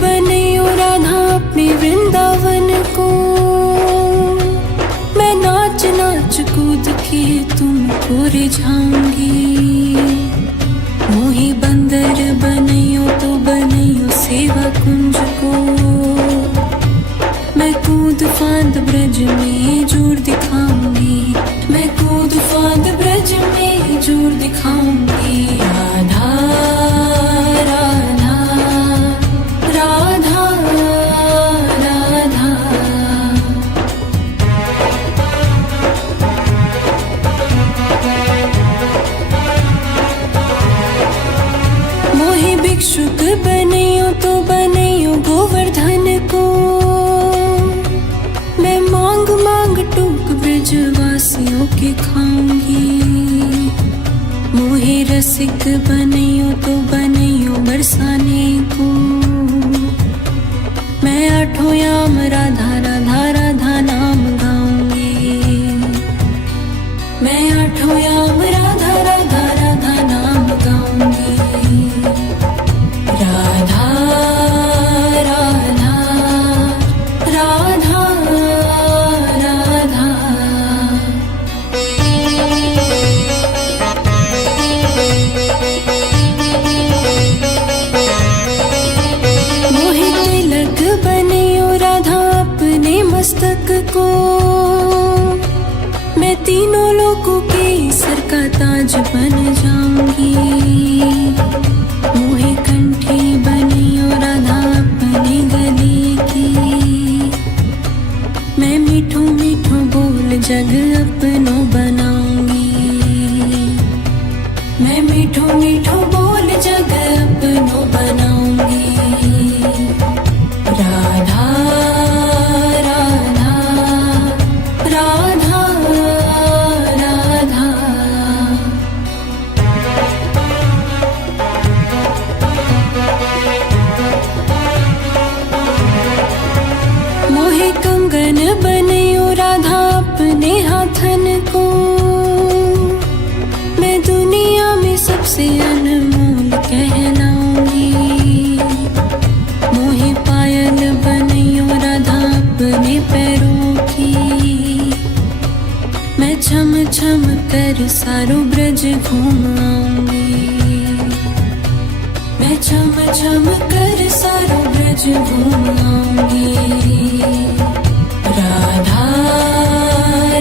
बनैयो राधा अपने वृंदावन को। मैं नाच नाच कूद के तुमको रिझाऊंगी। मोही बंदर बनैयो तो बनैयो सेवा कुंज को। मैं कूद फांद ब्रज में जोर दिखाऊंगी। मैं कूद फांद ब्रज में जोर दिखाऊंगी। राधा राधा राधा राधा। मोही भिक्षुक बनैयो तो बनैयो गोवर्धन को। मैं मांग मांग टूक ब्रजवासियों के खाऊंगी। मोहे रसिक बनैयो तो बनैयो बरसाने को। मैं आठों याम राधा राधा राधा नाम गाऊंगी। मैं आठों याम राधा राधा राधा नाम गाऊंगी। राधा राधा राधा राधा। मोहे तिलक बनैयो राधा अपने मस्तक को। मैं तीनों लोगों के सर का ताज बन जाऊंगी। मोहे कंठी बनैयो राधा अपने गले की। मैं मीठो मीठो बोल जग अपनो बनाऊंगी। मैं मीठो मीठो बोल जग अपनो बनाऊंगी। राधा राधा राधा राधा। मोहे कंगन बनैयो राधा अपने हाथन को। मैं दुनिया में सबसे अनमोल कहलाऊंगी। मोहे पायल बनैयो राधा अपने पैरों की। मैं छम छम कर सारो ब्रज घूम आऊंगी। मैं छम छम कर सारो ब्रज घूम आऊंगी। राधा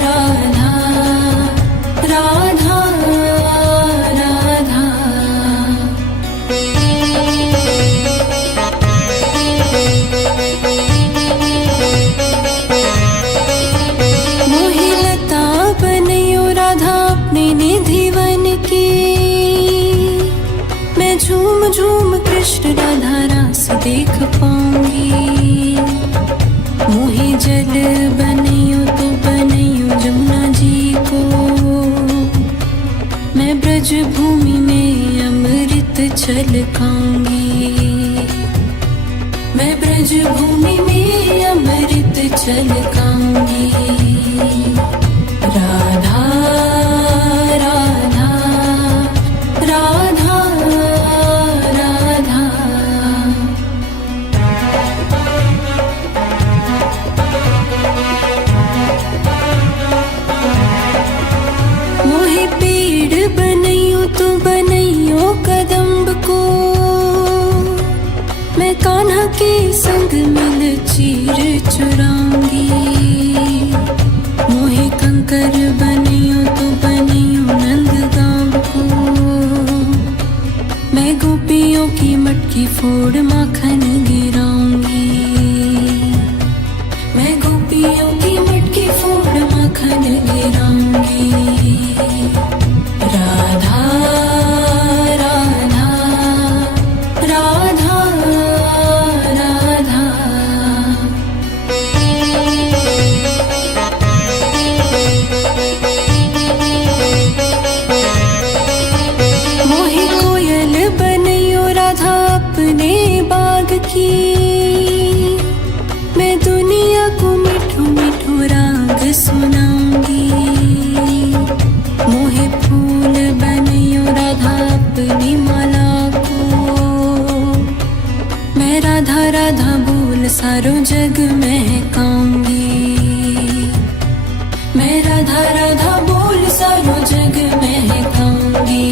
राधा राधा राधा। मोहे लता बनैयो राधा अपने निधि वन की। मैं झूम झूम कृष्ण राधा रास देख पाऊंगी। मोहे जल बनैयो तो बनैयो जमुना जी को। मैं ब्रज भूमि में अमृत छलकाऊंगी। मैं ब्रज भूमि में अमृत छलकाऊंगी। राधा राधा राधा राधा। मोहे पेड़ बनैयो तो बनैयो कदम्ब को। मैं कान्हा के संग मिल चीर चुराऊंगी। मोहे कंकर बनैयो तो बनैयो नंदगांव को। मैं गोपियों की मटकी फोड़ माखन गिराऊंगी। मैं गोपियों की मटकी फोड़ माखन गिराऊंगी। राधा राधा राधा राधा। मोहे कोयल बनैयो राधा अपने बाग की। मैं दुनिया को मीठो मीठो राग सुनाऊंगी। मोहे फूल बनैयो राधा अपनी माला को। मैं राधा राधा बोल सारो जग महकाऊंगी। मैं राधा राधा बोल सारो जग महकाऊंगी।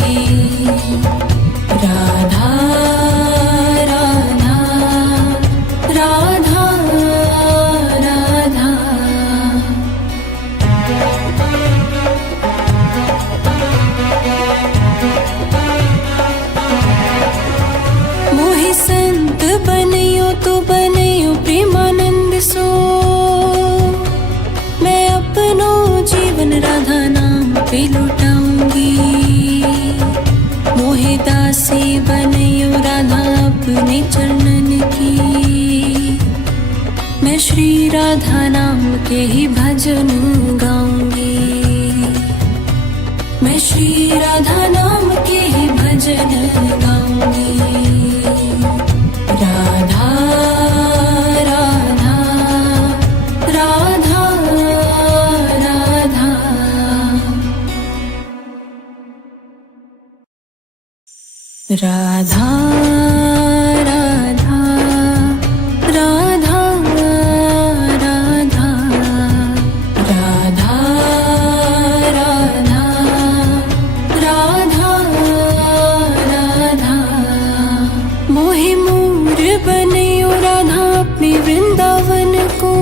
राधा राधा राधा राधा। मोहि संत बनियो तो बनियो प्रेमानंद सो। मैं अपनो जीवन राधा नाम पे लुटाऊंगी। मोहि दासी बनियो राधा अपने चरणन की। मैं श्री राधा नाम के ही भजन गाऊंगी। मैं श्री राधा नाम के ही भजन गाऊंगी। राधा राधा राधा राधा। राधा राधा राधा राधा। राधा राधा राधा राधा। मोहि मोर बनियो राधा अपने वृंदावन को।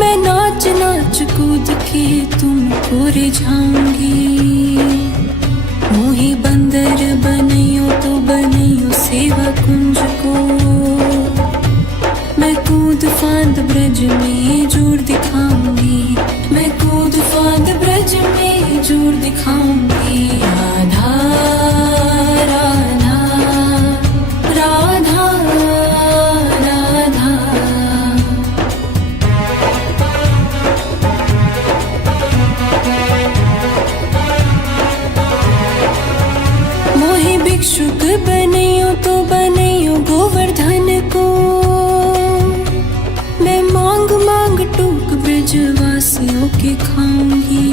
मैं नाच नाच कूद के तुमको रिझाऊंगी। मोहि बंदर बनियो तो बनियो सेवा कुंज को। मैं कूद फांद ब्रज में जोर दिखाऊंगी। मैं कूद फांद ब्रज में जोर दिखाऊंगी। राधा राधा राधा राधा। मोहि भिक्षुक बनियो तो बनियो गोवर्धन को। मैं मांग मांग टूक ब्रजवासियों के खाऊंगी।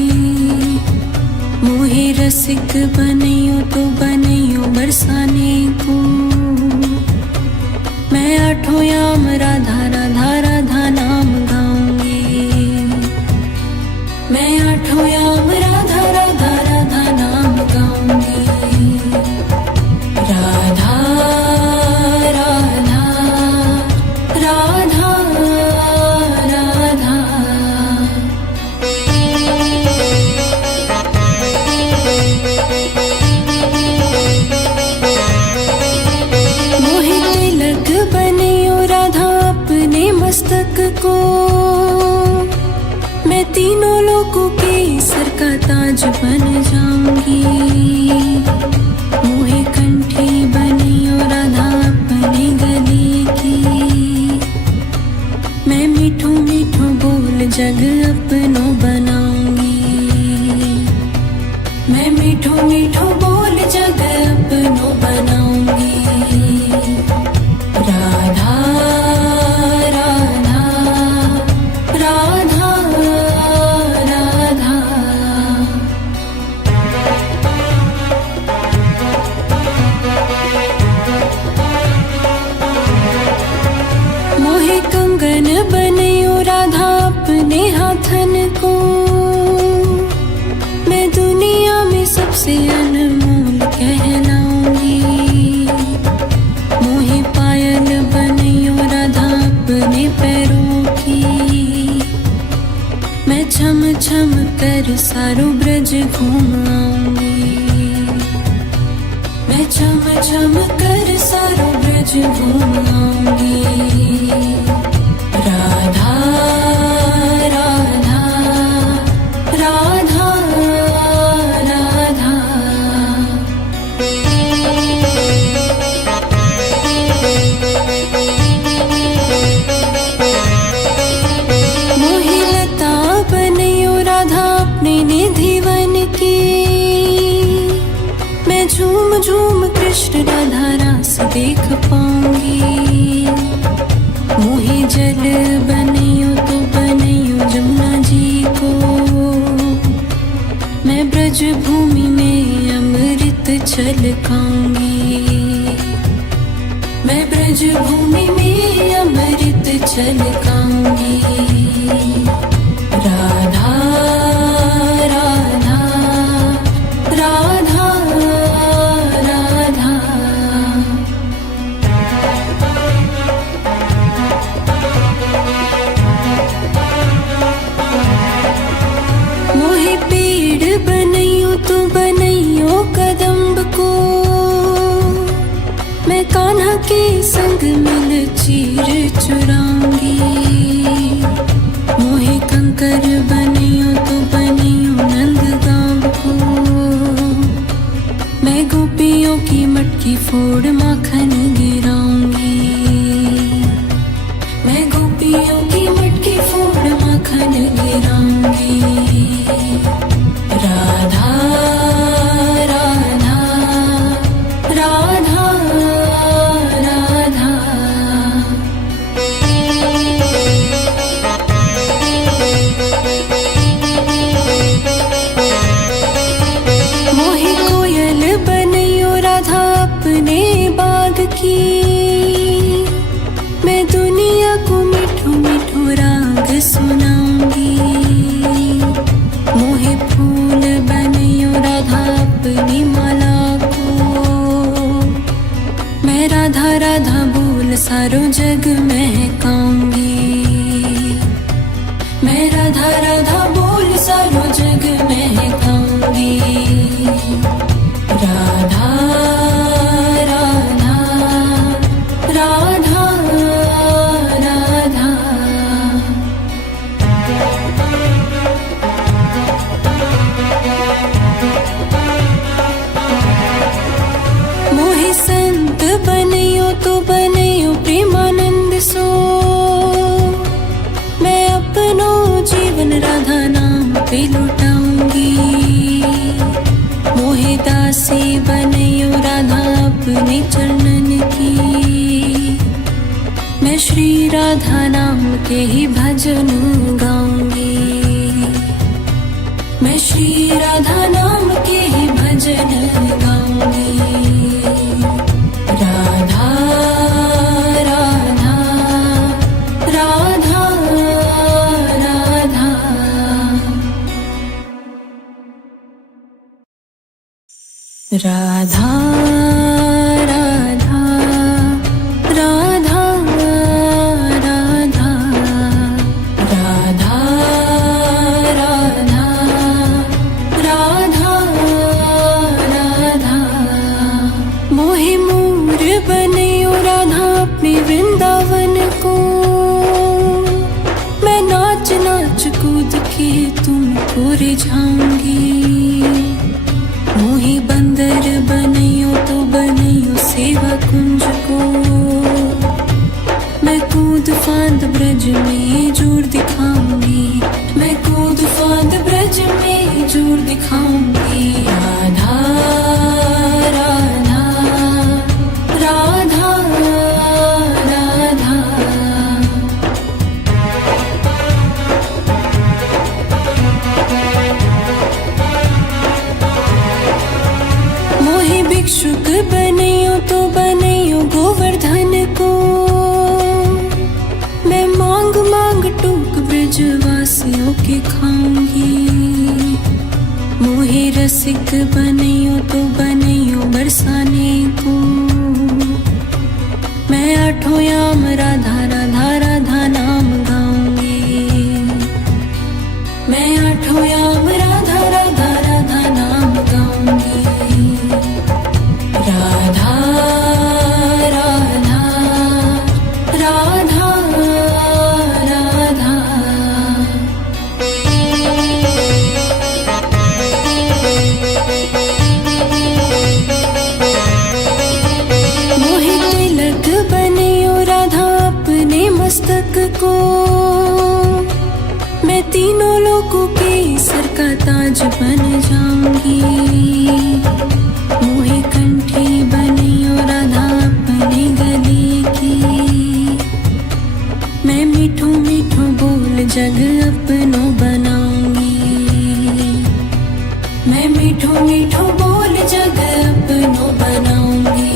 मोहि रसिक बनियो तो बनियो बरसाने को। मैं आठों याम राधा राधा राधा नाम गाऊंगी। मैं आठों याम राधा राधा राधा नाम गाऊंगी। राधा राधा राधा राधा। मोहि तिलक बनियो राधा अपने मस्तक को। मैं तीनों लोगों के सर का ताज बन जाऊंगी। मोहि कंठी बनियो राधा अपने गले की। मैं मीठो मीठो बोल जग अपनो बनाऊंगी। मैं मीठो मीठो बोल जग अपनो बनाऊंगी। राधा राधा राधा राधा। मोहि कंगन बनियो राधा अपने हाथन को। मैं दुनिया में सबसे अनमोल कहलाऊंगी। मोहि पायल बनियो राधा अपने पैरों की। मैं छम छम कर सारो ब्रज घूम आऊंगी। मैं छम छम कर सारो ब्रज घूम आऊंगी। राधा राधा राधा राधा। मोहि लता बनियो राधा अपने निधिवन की। मैं झूम झूम कृष्ण राधा रास देख पाऊंगी। मोहि जल बनियो तो बनियो जमुना जी को। मैं ब्रज भूमि में अमृत छलकाऊंगी। मैं ब्रज ब्रज भूमि में अमृत छलकाऊंगी। राधा राधा राधा राधा। मोहे पेड़ बनइयो तो बनइयो कदम्ब को, मैं कान्हा के संग मिल चीर चुराऊंगी। मोहे कंकर बनइयो तो बनइयो नंदगांव को, मैं गोपियों की मटकी फोड़ माखन गिराऊंगी। मैं गोपियों की मटकी फोड़ माखन गिराऊंगी। राधा राधा राधा राधा। मोहे कोयल बनइयो राधा अपने बाग की, मैं दुनिया को मिठो मिठो राग सुनाऊंगी। मोहे फूल बनइयो राधा अपनी माला को, मैं राधा राधा बोल सारो जग महकाऊंगी। मैं राधा राधा बोल सारो जग महकाऊंगी। राधा राधा राधा राधा। मोहे संत बनइयो तो बनइयो प्रेमानंद सो, मैं अपनो जीवन राधा नाम पे लुटाऊंगी। मोहे दासी बनइयो राधा अपने चरणन की, मैं श्री राधा नाम के ही भजन गाऊंगी। मैं श्री राधा नाम के ही भजन गाऊंगी। राधा राधा राधा राधा। राधा राधा राधा राधा। राधा राधा राधा राधा। मोहे मोर बनइयो राधा अपने वृंदावन को, मैं नाच नाच कूद के तुमको रिझाऊंगी। मोहे बंदर बनइयो तो बनइयो सेवा कुंज को, मैं कूद फांद ब्रज में जोर दिखाऊंगी। मैं कूद फांद ब्रज में जोर दिखाऊंगी। राधा राधा राधा राधा। मोहे भिक्षुक बनइयो तो बनइयो गोवर्धन को, मैं मांग मांग टूक ब्रजवासियों के खाऊंगी। मोहे रसिक बनइयो तो बनइयो बरसाने को, मैं आठों याम राधा राधा राधा नाम गाऊंगी। मैं आठों याम राधा राधा राधा नाम गाऊंगी। राधा राधा राधा राधा। मोहे तिलक बनइयो राधा अपने मस्तक को, मैं तीनों लोगों के सर का ताज बन जाऊंगी। मोहे कंठी बनइयो राधा अपने गले की, मैं मीठो मीठो बोल जग अपनो बनाऊंगी। मैं मीठो मीठो बोल जग अपनो बनाऊंगी।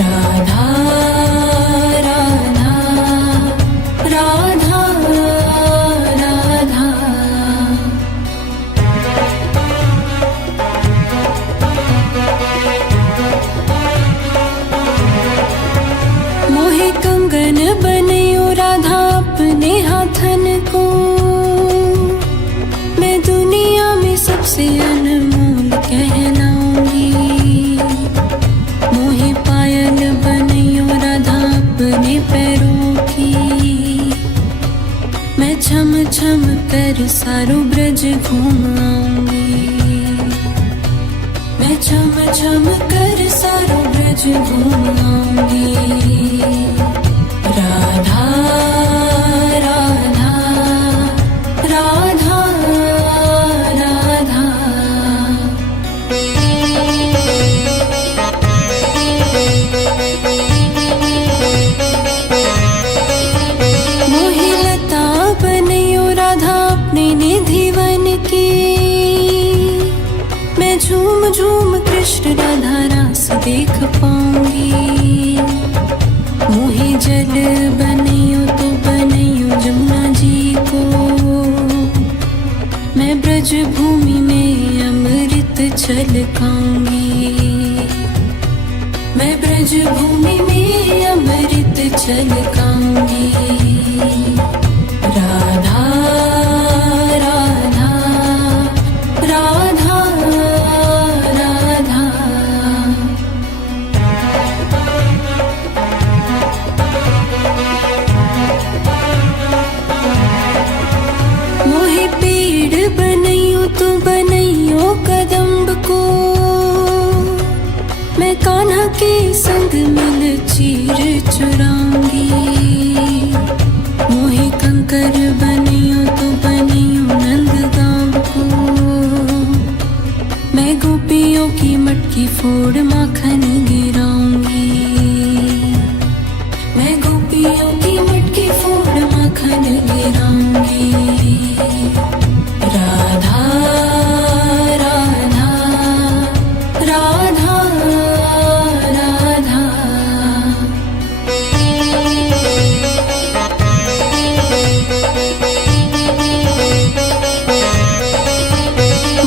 राधा को। मैं दुनिया में सबसे अनमोल कहलाऊंगी। मोहे पायल बनियो राधा अपने पैरों की। मैं छम छम कर सारो ब्रज घूम आऊंगी। मैं छम छम कर सारो ब्रज घूम आऊंगी। राधा राधा राधा राधा। मोहे लता बनियो राधा अपने निधि वन की। मैं झूम झूम कृष्ण राधा रास देख पाऊंगी। मोहे जल बनियो तो बनियो जमुना जी को। मैं ब्रज भूमि में अमृत छलकाऊंगी। मैं ब्रज भूमि में अमृत छलकाऊंगी। राधा राधा राधा राधा। मोहे पेड़ बनियो तो बनियो कदम्ब को। मैं कान्हा के संग मिल चीर चुराऊंगी। मोहे कंकर बनियो तो बनियो नंदगांव को। मैं गोपियों की मटकी फोड़ माखन गिराऊंगी। मैं गोपियों की मटकी फोड़ माखन गिराऊंगी। राधा राधा राधा राधा।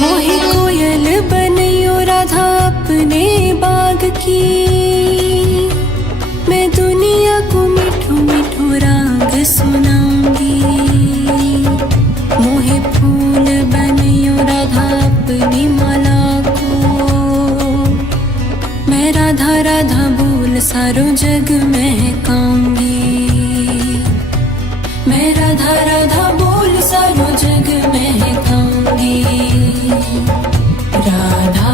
मोहे कोयल बनियो राधा अपने बाग की। मैं दुनिया को मिठो मिठो राग सुनाऊंगी। मोहे फूल बनियो राधा अपनी माला को। मैं राधा राधा बोल सारो जग महकाऊंगी। मैं राधा राधा बोल सारो जग महकाऊंगी। राधा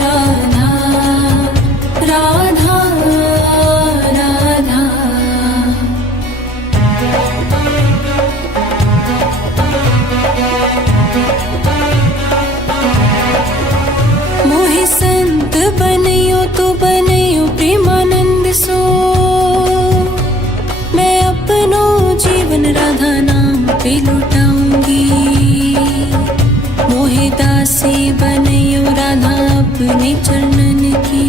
राधा राधा राधा। मोहे संत बनियो तो बनियो प्रेमानंद सो। मैं अपनो जीवन राधा नाम पे लुटाऊंगी। मोहे दासी बनियो राधा अपने चरणन की।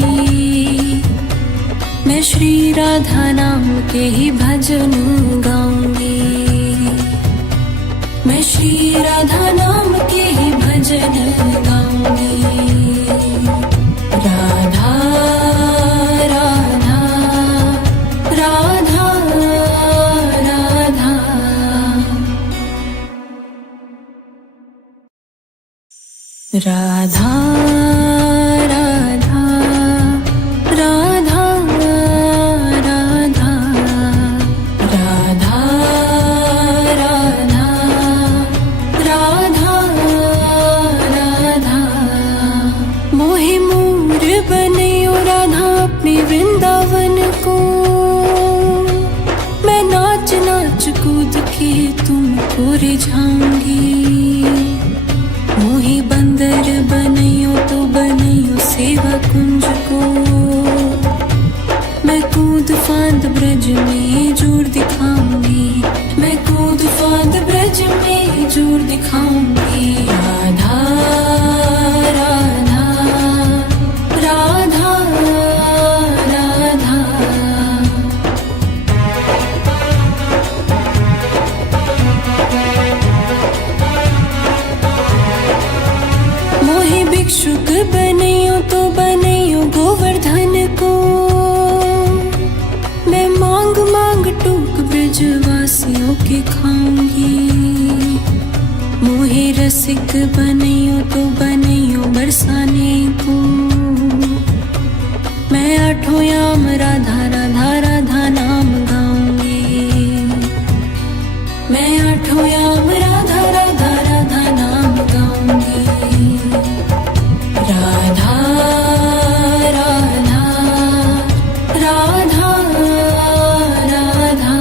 मैं श्री राधा नाम के ही भजन गाऊंगी। मैं श्री राधा नाम के ही भजन गाऊंगी। राधा राधा राधा राधा। राधा राधा राधा राधा। राधा राधा राधा राधा। मोहे मोर बनियो राधा अपने वृंदावन को। मैं नाच नाच कूद के तुमको रिझाऊंगी। मोहे बंदर बनियो तो बनियो सेवा कुंज को। मैं कूद फांद ब्रज में जोर दिखाऊंगी। मैं कूद फांद ब्रज में जोर दिखाऊंगी। राधा राधा राधा राधा। मोहे भिक्षुक बनियो तो बनियो गोवर्धन को। मैं मांग सिक बनैयो तो बनैयो बरसाने को। मैं आठों याम राधा राधा राधा नाम गाऊंगी। मैं आठों याम राधा राधा राधा नाम गाऊंगी। राधा राधा राधा राधा।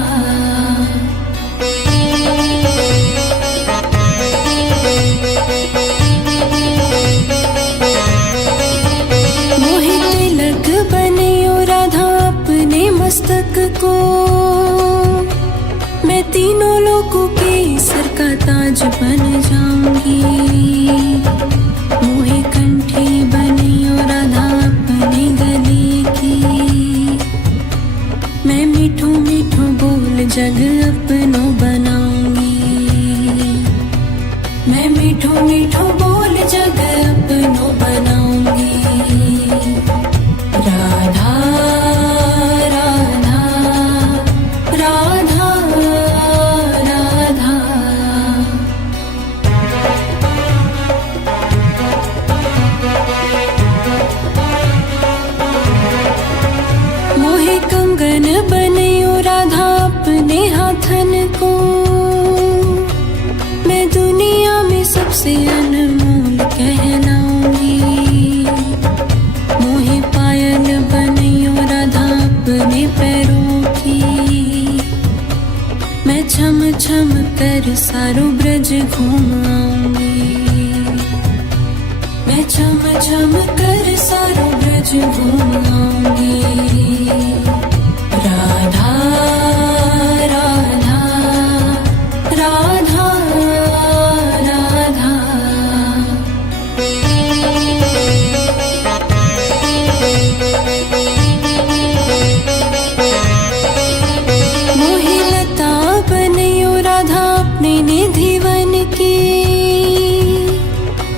मोहे तिलक बनैयो राधा अपने मस्तक को। मैं तीनों लोगों के सर का ताज बन जाऊंगी। मोहे कंठी बनैयो राधा अपने गले की। मैं मीठो मीठो बोल जग अपनो बनाऊंगी। मैं मीठो मीठो बोल जग अपनो बनाऊंगी। राधा राधा राधा राधा। मोहे कंगन बनैयो राधा अपने हाथन को। मैं दुनिया में सबसे अनमोल कहलाऊंगी। मोहे पायल बनैयो राधा अपने पैरों की। मैं छम छम कर सारो ब्रज घूम आऊंगी। मैं छम छम कर सारो ब्रज घूम आऊंगी। राधा राधा राधा राधा। मोहे लता बनैयो राधा अपने निधि वन की।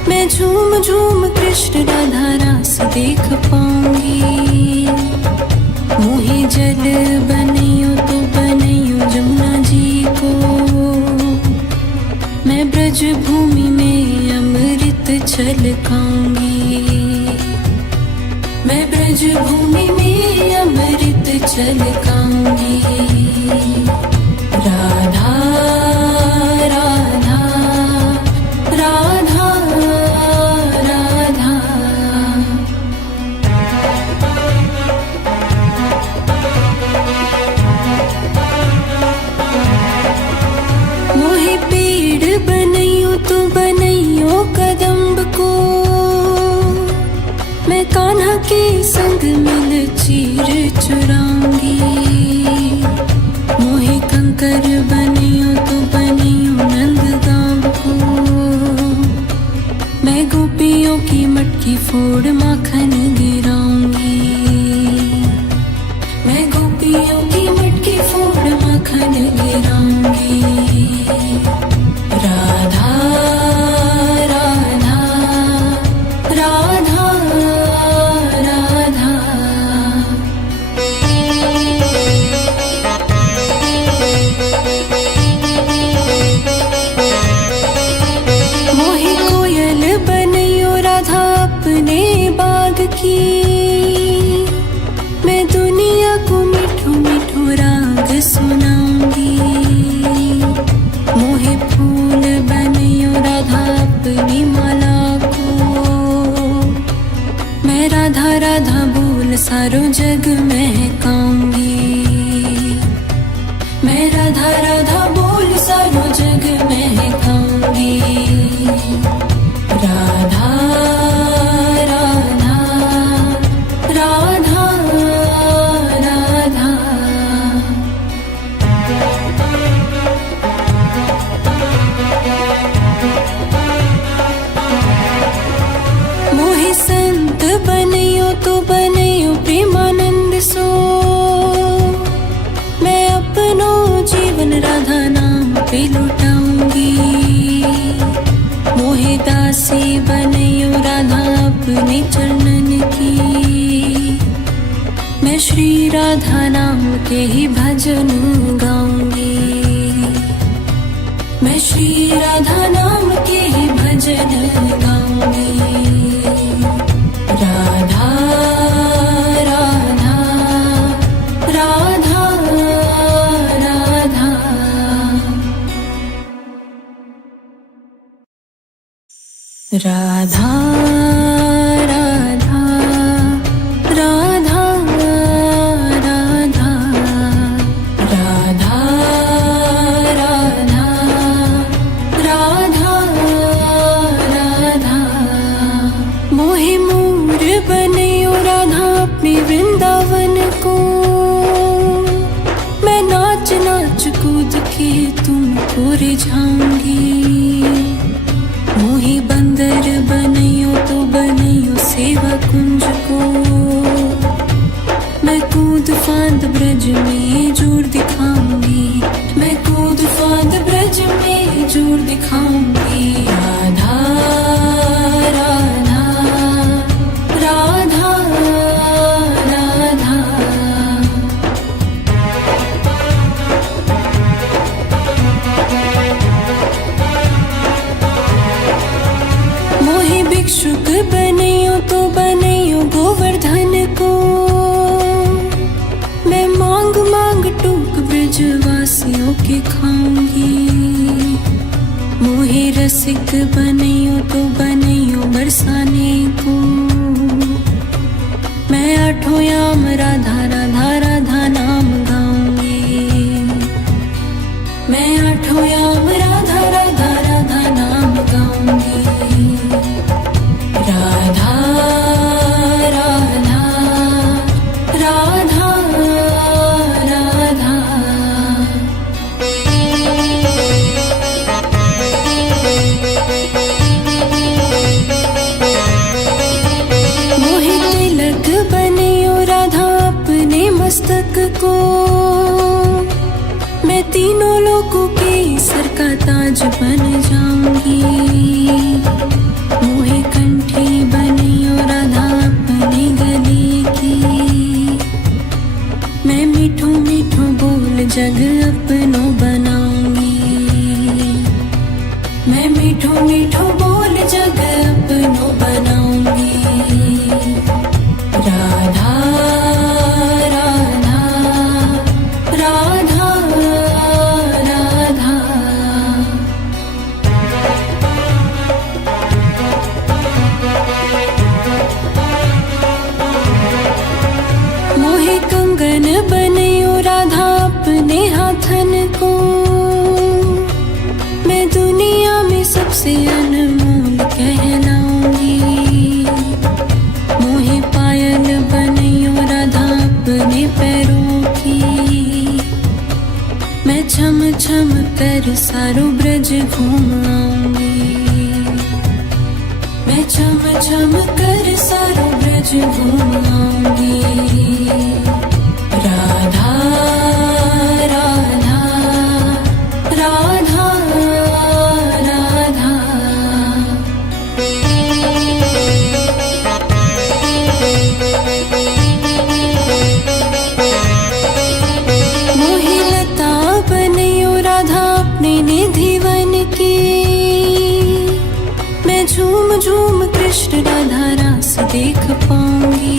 मैं झूम झूम कृष्ण राधा रास देख पाऊंगी। मोहे जल बनैयो तो बनैयो जमुना जी को। मैं ब्रज भूमि में अमृत छलकाऊंगी। मैं ब्रज भूमि में अमृत छलकाऊंगी। राधा राधा राधा राधा। मोहे पेड़ बनैयो तो बनैयो कदम्ब को। मैं कान्हा के संग मिल चीर चुराऊंगी। मोहे कंकर बनैयो तो बनैयो नंदगांव को। मैं गोपियों की मटकी फोड़ माखन गिराऊंगी। मैं गोपियों की मटकी फोड़ माखन गिराऊंगी। राधा राधा राधा राधा। मोहे कोयल बनैयो राधा अपने बाग की। मैं दुनिया को मीठो मीठो राग सुनाऊंगी। मोहे फूल बनैयो राधा अपनी माला को। मैं राधा राधा बोल सारो जग महकाऊंगी। मैं राधा राधा बोल सारो जग महकाऊंगी। राधा राधा राधा राधा। मोहे संत बनैयो तो बनैयो प्रेमानंद सो। मैं अपनो जीवन राधा नाम पे लुटाऊंगी। मोहे दासी बनैयो राधा अपने चरणन की। मैं श्री राधा नाम के ही भजन गाऊंगी। मैं श्री राधा नाम के ही भजन भजन गाऊंगी। राधा राधा राधा राधा। राधा राधा राधा राधा राधा राधा राधा राधा। मोहे मोर बनयो राधा अपने वृंदावन को, मैं नाच नाच कूद के तुमको रिझाऊंगी। मोहे बंदर बनयो तो बनयो सेवा कुंज को, मैं कूद फांद ब्रज में जोर दिखाऊंगी। मैं कूद फांद ब्रज में जोर दिखाऊंगी। राधा राधा राधा राधा। मोहे भिक्षुक बनयो तो बनयो गोवर्धन को, मैं मांग मांग टूक ब्रजवासियों के खाऊंगी। मोहे रसिक बनयो तो बनयो बरसाने को, मैं आठों याम राधा राधा राधा नाम गाऊंगी। मैं आठों याम राधा राधा राधा नाम गाऊंगी। राधा राधा राधा राधा। मोहे तिलक बनयो राधा अपने मस्तक को, मैं तीनों लोगों के सर का ताज बन जाऊंगी। मोहे कंठी बनयो राधा अपने गले की, मैं मीठो मीठो बोल जग अपनो बनाऊंगी। मैं मीठो मीठो बोल जग अपनो बनाऊंगी। राधा राधा राधा राधा। मोहे कंगन बनयो राधा अपने हाथन को, मैं दुनिया में सबसे अनमोल कहलाऊंगी। मोहे पायल बनयो राधा अपने पैरों की, मैं छम छम कर सारो ब्रज घूम आऊंगी। मैं छम छम कर सारो ब्रज घूम आऊंगी। राधा राधा राधा राधा। मोहे लता बनयो राधा अपने निधिवन की, मैं झूम झूम कृष्ण राधा रास देख पाऊंगी।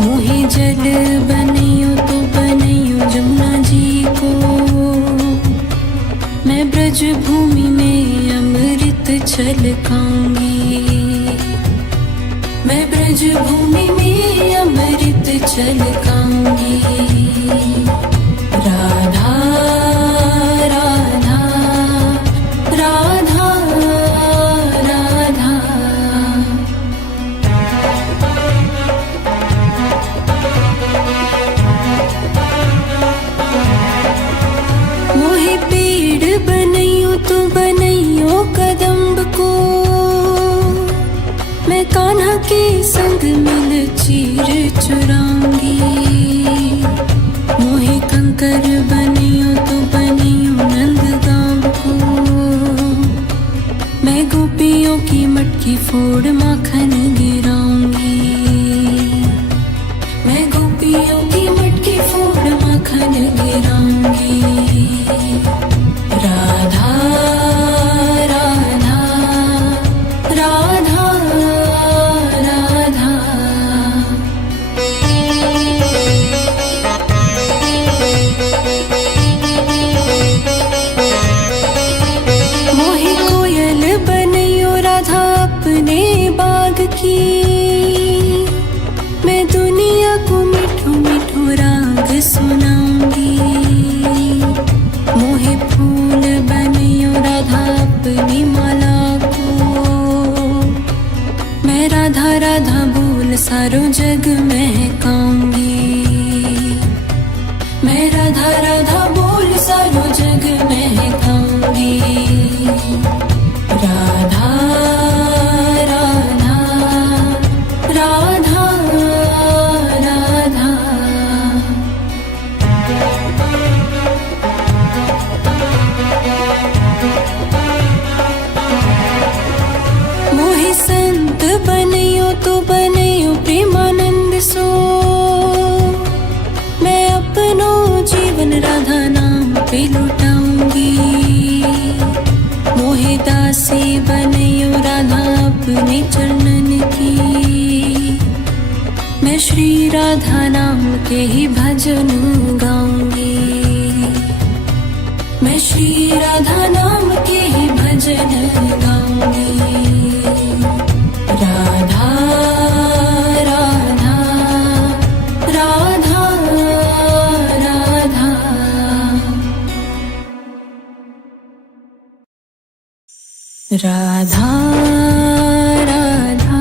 मोहे जल बनयो तो बनयो जमुना जी को, मैं ब्रज भूमि में अमृत छलकाऊंगी। मैं ब्रज भूमि में अमृत छलकाऊंगी। राधा राधा राधा राधा। मोहे पेड़ बनयो तो बनयो कदम्ब को, मैं कान्हा के संग मिल चीर चुराऊंगी। मोहे कंकर बनयो तो बनयो नंदगांव को, मैं गोपियों की मटकी फोड़ माखन गिराऊंगी। मैं गोपियों की मटकी फोड़ माखन गिराऊंगी। राधा राधा सुनाऊंगी। मोहे फूल बनियो राधा अपनी माला को, मैं राधा राधा बोल सारो जग महकाऊंगी। मैं राधा राधा बोल सारो जग महकाऊंगी। राधा राधा राधा राधा। मोहे संत बनियो तो बनियो प्रेमानंद सो, मैं अपनो जीवन राधा नाम पे लुटाऊंगी। मोहे दासी बनियो राधा अपने चरणन की, मैं श्री राधा नाम के ही भजन गाऊंगी। मैं श्री राधा नाम के ही भजन गाऊंगी। राधा राधा राधा राधा। राधा राधा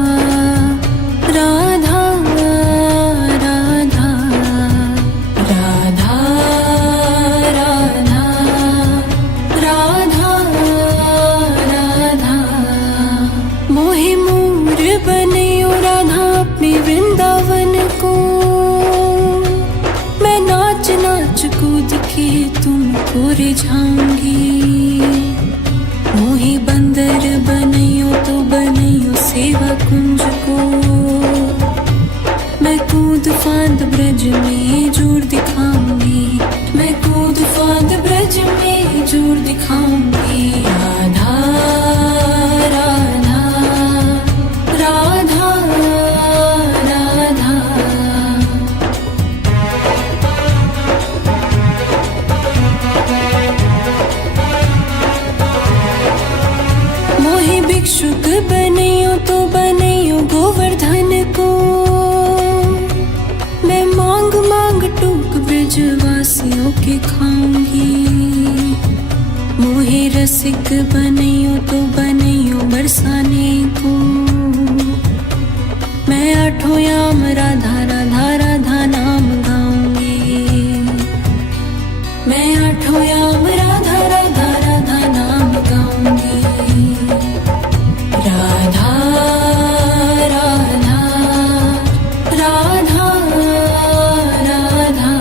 राधा राधा। राधा राधा राधा राधा। मोहे मोर बनियो राधा अपने वृंदावन को, मैं नाच नाच कूद के तुमको रिझाऊंगी। मोहे बंदर बनियो तो बनियो सेवा कुंज को, मैं कूद फांद ब्रज में जोर दिखाऊंगी। मैं कूद फांद ब्रज में जोर दिखाऊंगी। राधा राधा राधा राधा। मोहे भिक्षुक बनियो तो बनियो गोवर्धन को, मैं मांग मांग टूक ब्रजवासियों के खाऊंगी। मोहे रसिक बनियो तो बनियो बरसाने को, मैं आठों याम राधा राधा राधा नाम गाऊंगी। मैं आठों याम राधा राधा राधा नाम गाऊंगी। राधा राधा राधा राधा।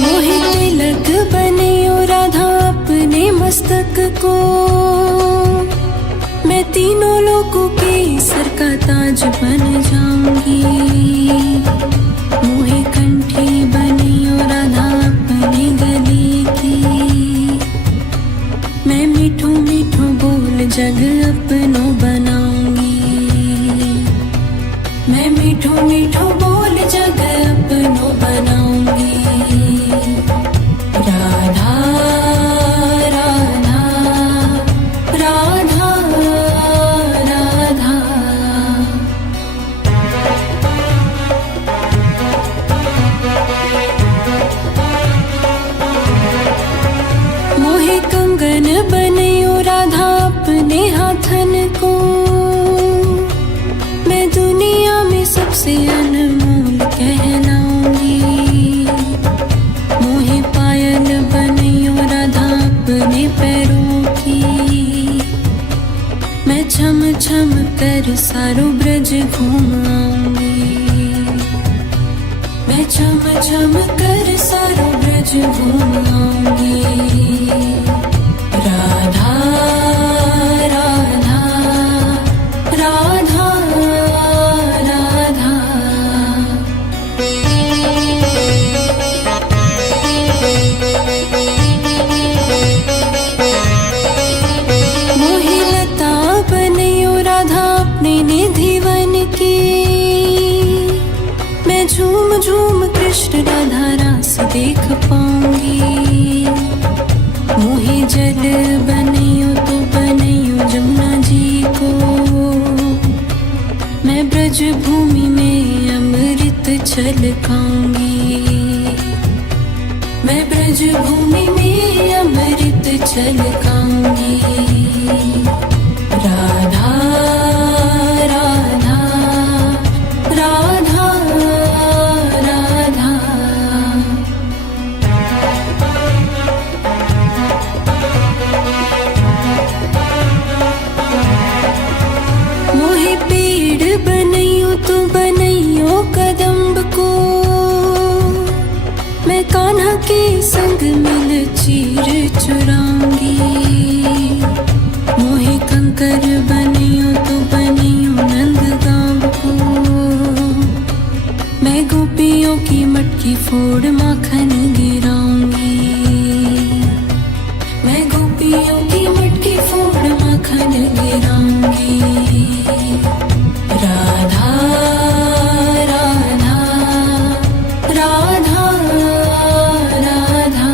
मोहे तिलक बनियो राधा अपने मस्तक को, मैं तीनों लोगों के सर का ताज बन जाऊंगी। मोहे कंठी बनियो राधा अपने गले की, मैं मीठो मीठो बोल जग अपनो बनाऊंगी। मैं मीठो मीठो बोल जग अपनो बनाऊंगी। राधा राधा राधा राधा। मोहे कंगन बनियो राधा अपने हाथन को, मैं दुनिया में सबसे अनमोल कहलाऊंगी। मोहे पायल बनियो राधा अपने पैरों की, मैं छम छम कर सारो ब्रज घूम आऊंगी। मैं छम छम कर सारो ब्रज घूम आऊंगी। राधा राधा राधा राधा। मोहे लता बनियो राधा अपने निधि वन की, मैं झूम झूम कृष्ण राधा रास देख पाऊंगी। मोहे जल बनियो तो बनियो जब ब्रज भूमि में अमृत छलकाऊंगी, मैं ब्रज भूमि में अमृत छलकाऊंगी। राधा राधा राधा राधा। मोहे पेड़ बनइयो तो बनइयो कदम्ब को, मैं कान्हा के संग मिल चीर चुराऊंगी। मोहे कंकर बनइयो तो बनइयो नंदगांव को, मैं गोपियों की मटकी फोड़ माखन गिराऊंगी। मैं गोपियों की मटकी फोड़ माखन गिराऊंगी। राधा राधा राधा राधा।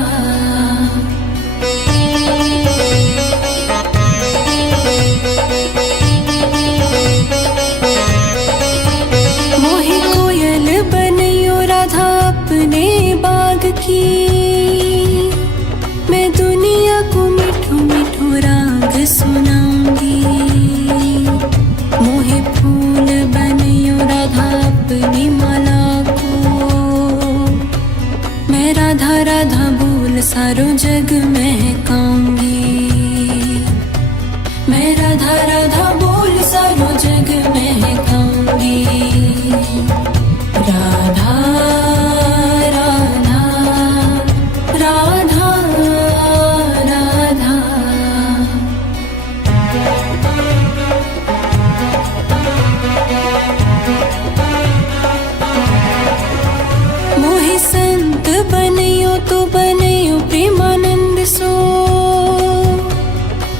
मोहे कोयल बनइयो राधा अपने बाग की, मैं दुनिया को मिठो मिठो राग सुनाऊंगी। मोहे फूल बनइयो राधा अपनी माला को, मैं राधा राधा बोल सारो जग महकाऊंगी। मैं राधा राधा बोल सारो जग महकाऊंगी। राधा राधा राधा राधा। मोहे संत बनइयो तो बनइयो प्रेमानंद सो,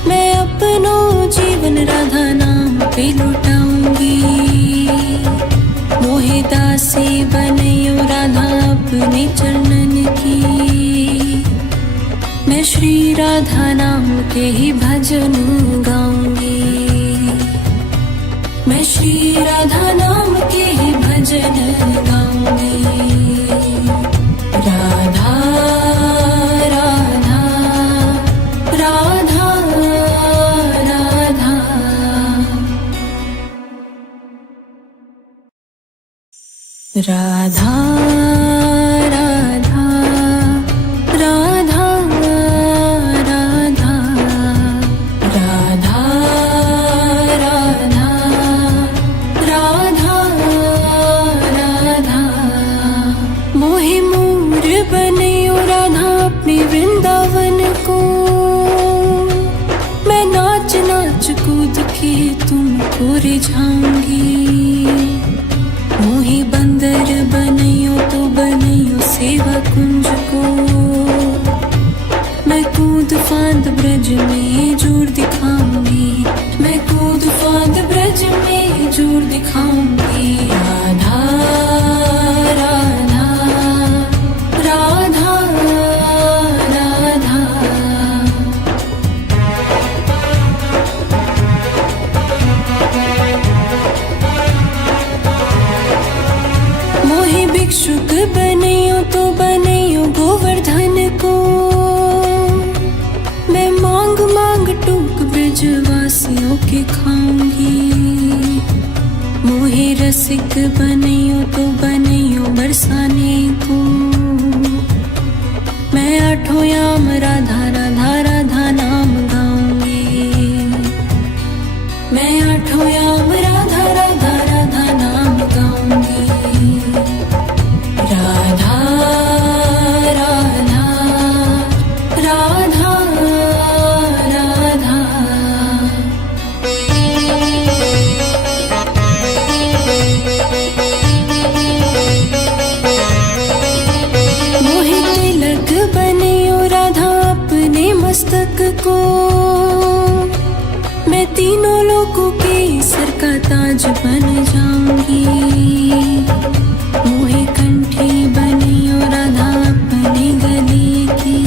मैं अपनो जीवन राधा नाम पे लुटाऊंगी। मोहे दासी बनइयो राधा अपने चरणन की, मैं श्री राधा नाम के ही भजन गाऊंगी। मैं श्री राधा नाम के ही भजन गाऊंगी। राधा राधा राधा राधा। राधा राधा राधा राधा। राधा राधा राधा राधा। मोहे मोर बनइयो राधा अपने वृंदावन को, मैं नाच नाच कूद के तुमको रिझाऊंगी। मोहे बंदर बनइयो तो बनइयो सेवा कुंज को, मैं कूद फांद ब्रज में जोर दिखाऊंगी। मैं कूद फांद ब्रज में जोर दिखाऊंगी। राधा राधा राधा राधा। मोहे भिक्षुक बनइयो तो बनइयो गोवर्धन को, मैं मांग मांग टूक ब्रजवासियों के खाऊंगी। मोहे रसिक बनइयो तो बनइयो बरसाने को, मैं आठों याम राधा राधा राधा नाम गाऊंगी। मैं आठों याम राधा राधा राधा नाम गाऊंगी। राधा राधा राधा राधा। मोहे तिलक बनइयो राधा अपने मस्तक को, मैं तीनों लोगों के सर का ताज बन जाऊंगी। मोहे कंठी बनइयो राधा अपने गले की,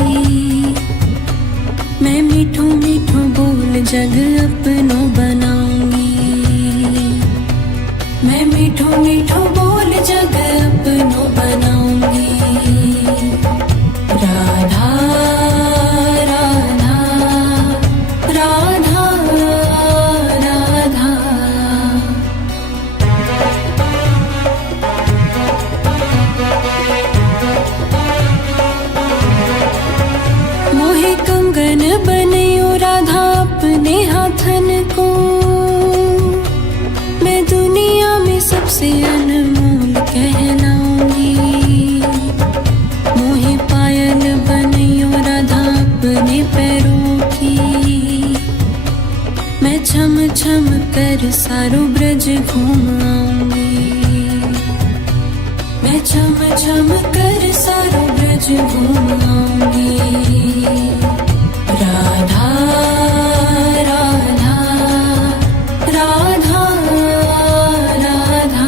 मैं मीठो मीठो बोल जग अपनो बनाऊंगी। मैं मीठो मीठो बोल जग अपनों बनाऊंगी। राधा राधा राधा राधा। मोहे कंगन बनियो राधा अपने हाथन को। मैं दुनिया में सबसे अनमोल कहलाऊंगी। मोहे पायल बनियो राधा अपने पैरों की। मैं छम छम कर सारो ब्रज घूम आऊंगी। मैं छम छम कर सारो ब्रज घूम आऊंगी। राधा राधा राधा राधा।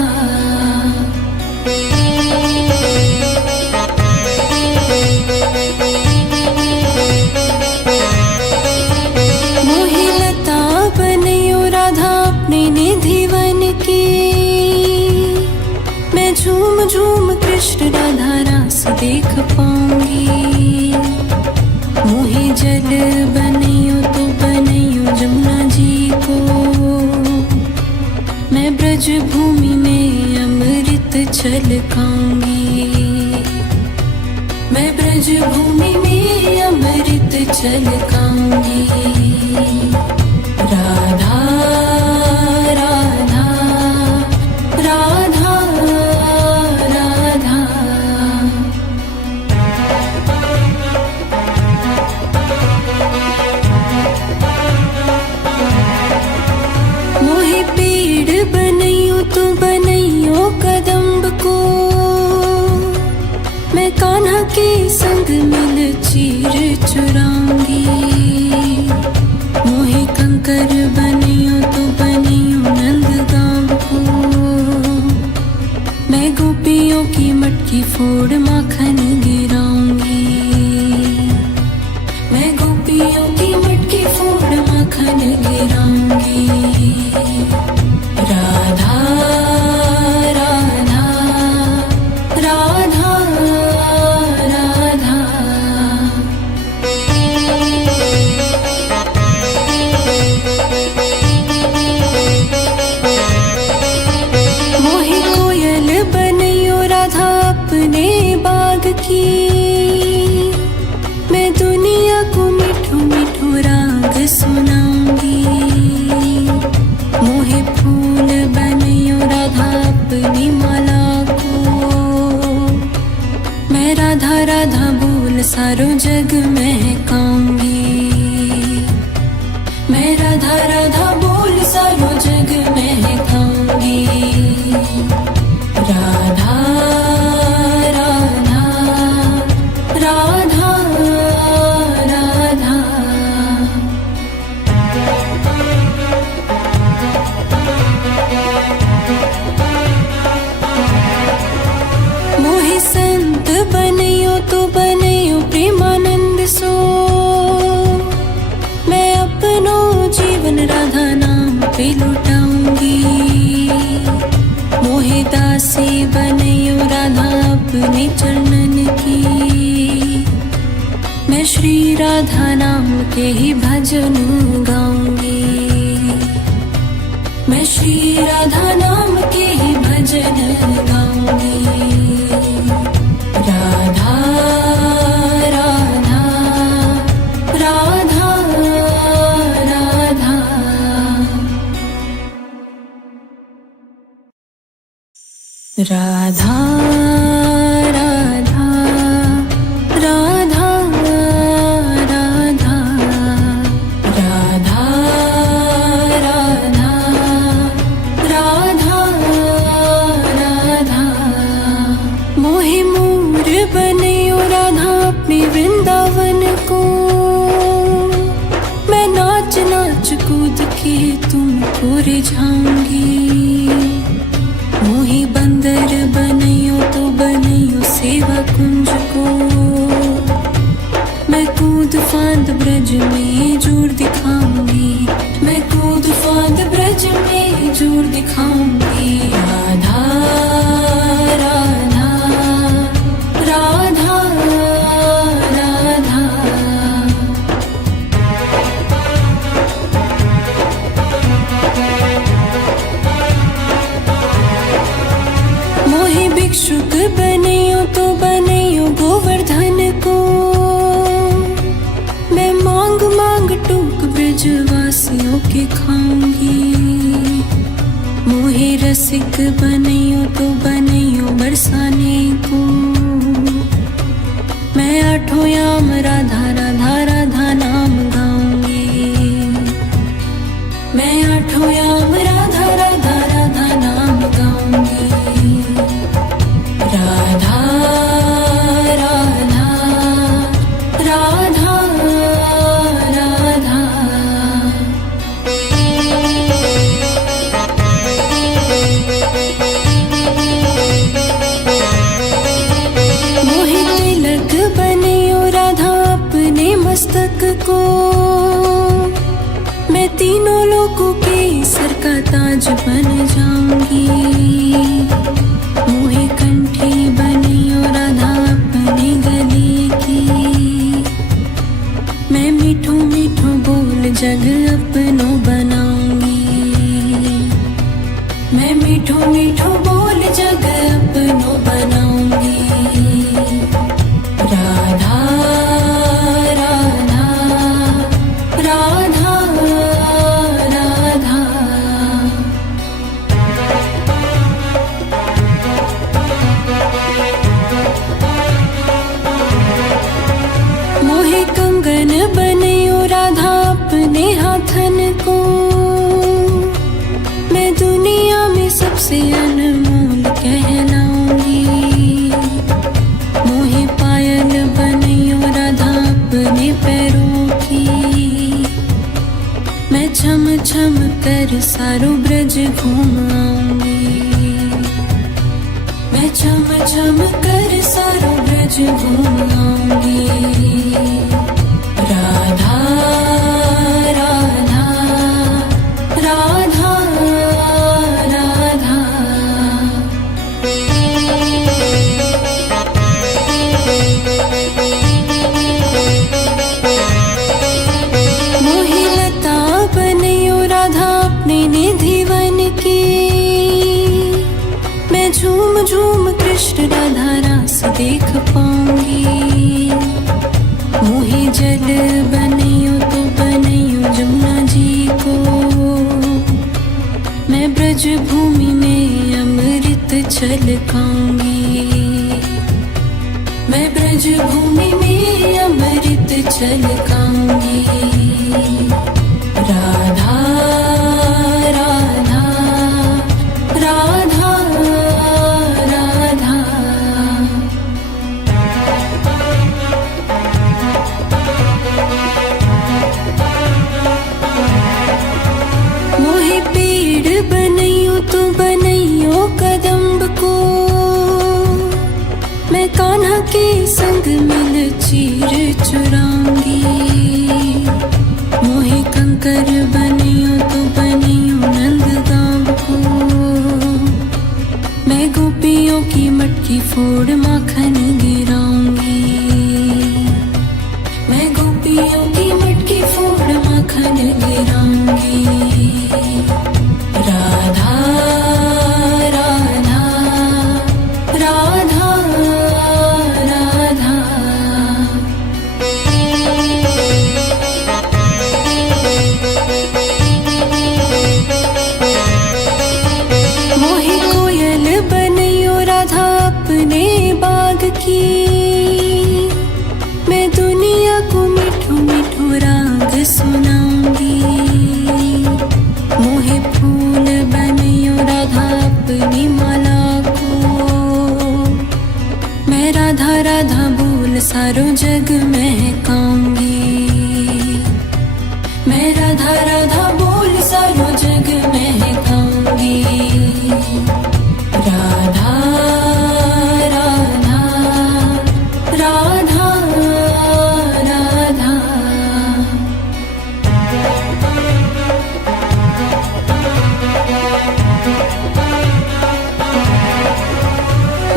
मोहे लता बनियो राधा अपने निधिवन की। मैं झूम झूम कृष्ण राधा रास देख पाऊंगी। मोहे जल बनियो तो बनियो जमुना जी को। मैं ब्रज भूमि में अमृत छलकाऊंगी। मैं ब्रज भूमि में अमृत छलकाऊंगी। राधा राधा राधा राधा। मोहे पेड़ बनियो तो बनियो कदम्ब को। मैं कान्हा के संग मिल चीर चुराऊंगी। मोहे कंकर बनियो तो बनियो नंदगांव को। मैं गोपियों की मटकी फोड़ माखन गिराऊंगी। मैं गोपियों की मटकी फोड़ माखन गिराऊंगी। राधा राधा राधा राधा। मोहे कोयल बनियो राधा अपने बाग की। मैं दुनिया को मीठो मीठो राग सुनाऊंगी। मोहे फूल बनियो राधा अपनी माला को। मैं राधा राधा बोल सारो जग महकाऊंगी। मैं राधा राधा बोल सारो जग महकाऊंगी। राधा राधा राधा राधा। मोहे संत बनियो तो बनियो प्रेमानंद सो। मैं अपनो जीवन राधा नाम पे लुटाऊंगी। मोहे दासी बनियो राधा अपने चरणन की। मैं श्री राधा नाम के ही भजन गाऊंगी। मैं श्री राधा नाम के ही भजन गाऊंगी। राधा राधा राधा राधा। राधा राधा राधा राधा। राधा राधा राधा राधा। मोहे मोर बनियो राधा अपने वृंदावन को। मैं नाच नाच कूद के तुमको रिझाऊंगी। मोहे बंदर बनियो तो बनियो सेवा कुंज को। मैं कूद फांद ब्रज में जोर दिखाऊंगी। मैं कूद फांद ब्रज में जोर दिखाऊंगी। ब्रजवासियों के खाऊंगी। मोहे रसिक बनैयो तो बनैयो बरसाने को। मैं आठों याम राधा राधा राधा नाम गाऊंगी। मैं आठों याम राधा राधा राधा नाम गाऊंगी। राधा राधा राधा राधा। मोहे तिलक बनैयो राधा अपने मस्तक को। मैं तीनों लोगों के सर का ताज बन जाऊंगी। मोहे कंठी बनैयो राधा अपने गले की। मैं मीठो मीठो बोल जग अपनो बनाऊंगी। मैं मीठो मीठो बोल जग अपनो बनाऊंगी। राधा राधा राधा राधा। मोहे कंगन बनैयो राधा अपने हाथन को। मैं दुनिया में सबसे अनमोल कहलाऊंगी। मोहे पायल बनैयो राधा अपने पैरों की। मैं छम छम कर सारो ब्रज घूम आऊंगी। मैं छम छम कर सारो ब्रज घूम आऊंगी। राधा राधा राधा राधा। मोहे लता बनैयो राधा अपने निधि वन की। मैं झूम झूम कृष्ण राधा रास देख पाऊंगी। मोहे जल बनैयो तो बनैयो जमुना जी को। मैं ब्रज भूमि में अमृत छलकाऊंगी। मैं ब्रज भूमि में अमृत छलकाऊंगी। राधा राधा राधा राधा। मोहे पेड़ बनैयो तो बनैयो कदम्ब को। मैं कान्हा के संग मिल चीर चुराऊंगी। मोहे कंकर बनैयो तो बनैयो नंदगांव को। मैं गोपियों की मटकी फोड़ माखन गिराऊंगी। मैं गोपियों की मटकी फोड़ माखन गिराऊंगी। राधा राधा राधा राधा। मोहे कोयल बनैयो राधा अपने बाग की। मैं दुनिया को मिठो मिठो राग सुनाऊंगी। मोहे फूल बनैयो राधा अपनी माला को। मैं राधा राधा बोल सारो जग महकाऊंगी। मैं राधा राधा बोल सारो जग महकाऊंगी। राधा राधा राधा राधा।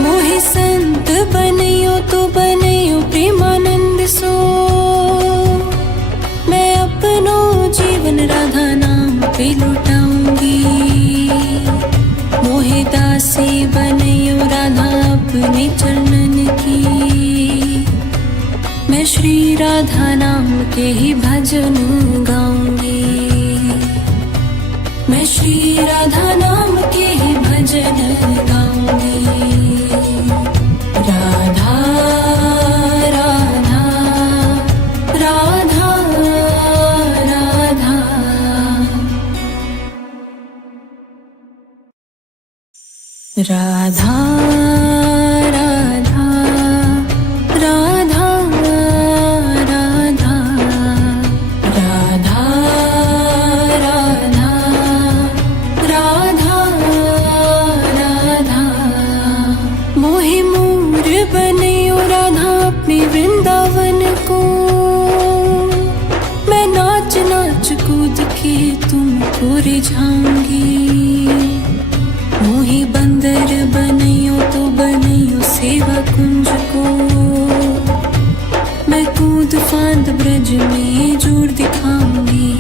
मोहे संत बनैयो तो बनैयो प्रेमानंद सो। मैं अपनो जीवन राधा नाम पे लुटाऊंगी। मोहे दासी बनैयो राधा अपने चरणन की। मैं श्री राधा नाम के ही भजन गाऊंगी। मैं श्री राधा नाम के ही भजन गाऊंगी। राधा राधा राधा राधा। राधा राधा राधा राधा राधा राधा राधा राधा। मोहि मोर बनियो राधा अपने वृंदावन को। मैं नाच नाच कूद के तुमको रिझाऊंगी। मोहि बंदर बनियो तो बनियो सेवा कुंज को। मैं कूद फांद ब्रज में जोर दिखाऊंगी।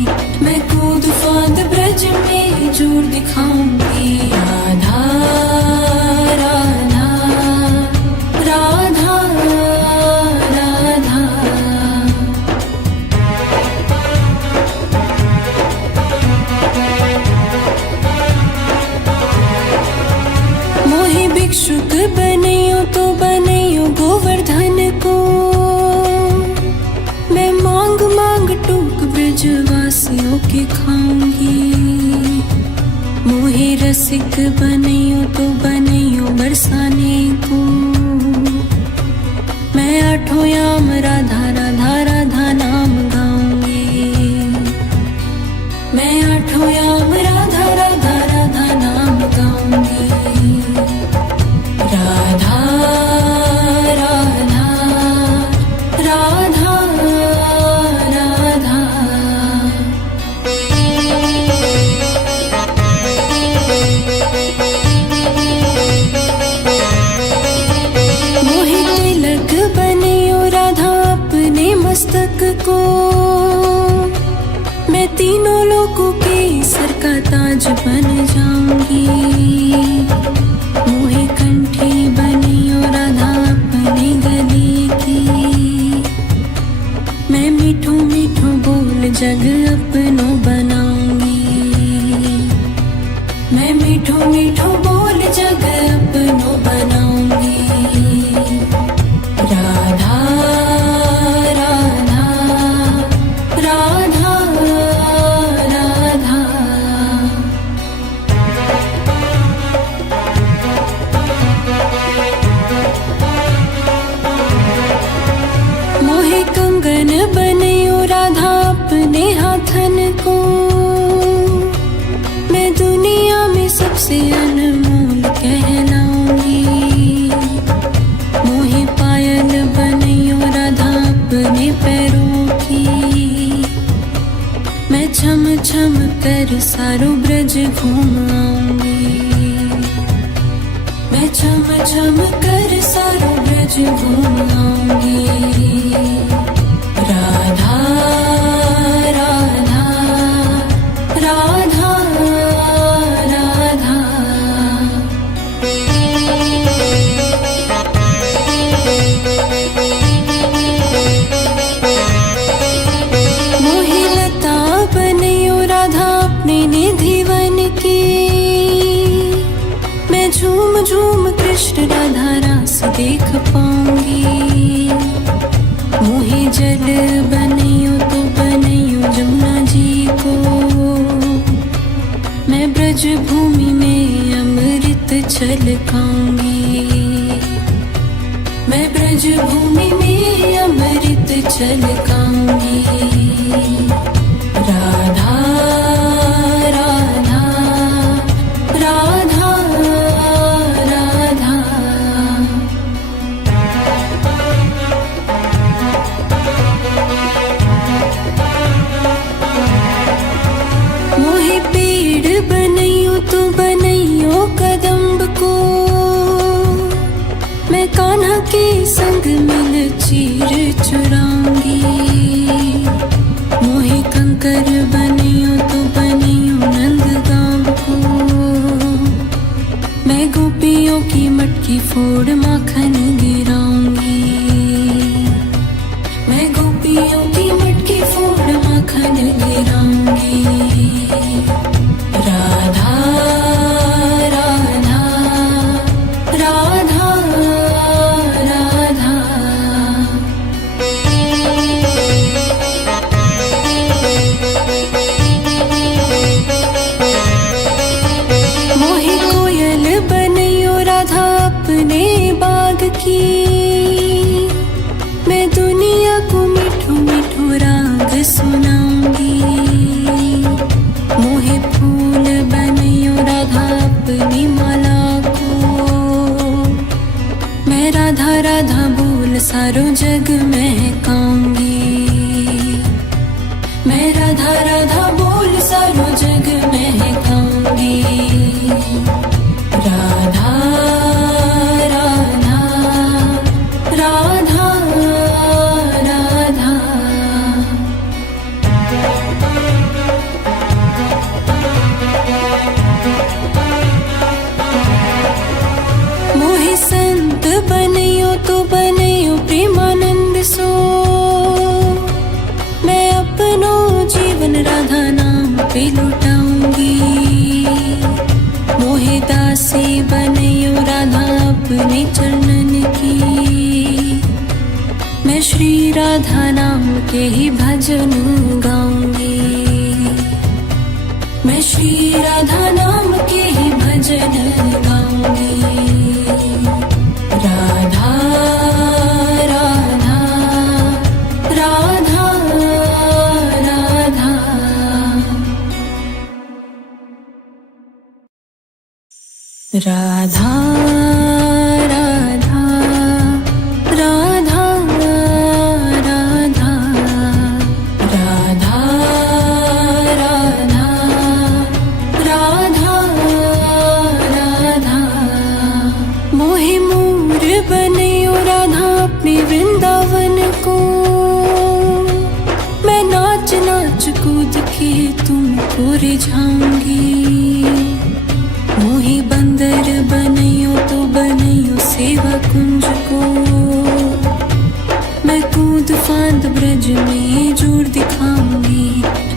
मैं कूद फांद ब्रज में जोर दिखाऊंगी। राधा राधा राधा राधा। मोहि भिक्षुक बनियो तो बनियो गोवर्धन को। मैं मांग मांग टूक ब्रजवासियों के खाऊंगी। मोहि रसिक बनियो तो बनियो बरसाने को। मैं आठों याम राधा राधा राधा नाम गाऊंगी। मैं आठों याम राधा राधा राधा नाम गाऊंगी। राधा राधा राधा राधा। मोहि तिलक बनियो राधा अपने मस्तक को। मैं तीनों लोगों के सर का ताज बन जाऊंगी। मोहि कंठी बनियो राधा अपने गले की। मैं मीठो मीठो बोल जग अपनो बनाऊंगी। मैं मीठो मीठो बोल जग अपनो बनाऊंगी। राधा राधा राधा राधा। मोहि कंगन बनियो राधा अपने हाथन को। मैं दुनिया में सबसे अनमोल कहलाऊंगी। मोहि पायल बनियो राधा अपने पैरों की। मैं छम छम कर सारो ब्रज घूम आऊंगी। मैं छम छम कर सारो ब्रज घूम आऊंगी। राधा राधा राधा राधा। मोहि लता बनियो राधा अपने निधिवन की। मैं झूम झूम कृष्ण राधा रास देख पाऊंगी। मोहि जल बनियो तो बनियो जमुना जी को। मैं ब्रज भूमि में अमृत छलकाऊंगी। मैं ब्रज भूमि में अमृत छलकाऊंगी। राधा राधा राधा राधा। मोहि पेड़ बनियो तो बनियो कदम्ब को। मैं कान्हा के संग मिल चीर चुराऊंगी। मोहि कंकर बनियो तो बनियो नंदगांव को। मैं गोपियों की मटकी फोड़ माखन गिराऊंगी। मैं गोपी मैं राधा राधा बोल सारो जग महकाऊंगी। राधा राधा राधा राधा। मोहि संत बनियो तो बनियो प्रेमानंद सो। मैं अपनो जीवन राधा नाम पे लुटाऊंगी। मोहि दासी बनियो राधा अपने चरणन की। मैं श्री राधा नाम के ही भजन गाऊंगी। मैं श्री राधा नाम के ही भजन गाऊंगी। राधा राधा राधा राधा। राधा राधा राधा राधा। राधा राधा राधा राधा। मोहि मोर बनियो राधा अपने वृंदावन को। मैं नाच नाच कूद के तुमको रिझाऊंगी। मोहि बंदर बनियो तो बनियो सेवा कुंज को। मैं कूद फांद ब्रज में जोर दिखाऊंगी।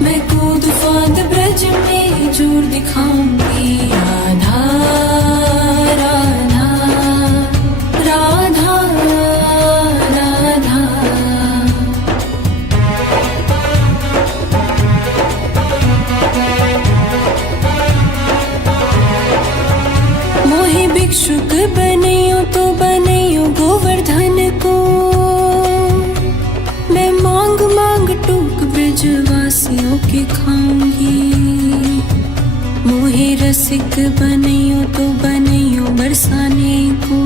मैं कूद फांद ब्रज में जोर दिखाऊंगी। राधा राधा राधा राधा। मोहि भिक्षुक बनियो तो बनियो गोवर्धन को। मैं मांग मांग टूक ब्रजवासियों के खाऊंगी। मोहि रसिक बनियो तो बनियो बरसाने को।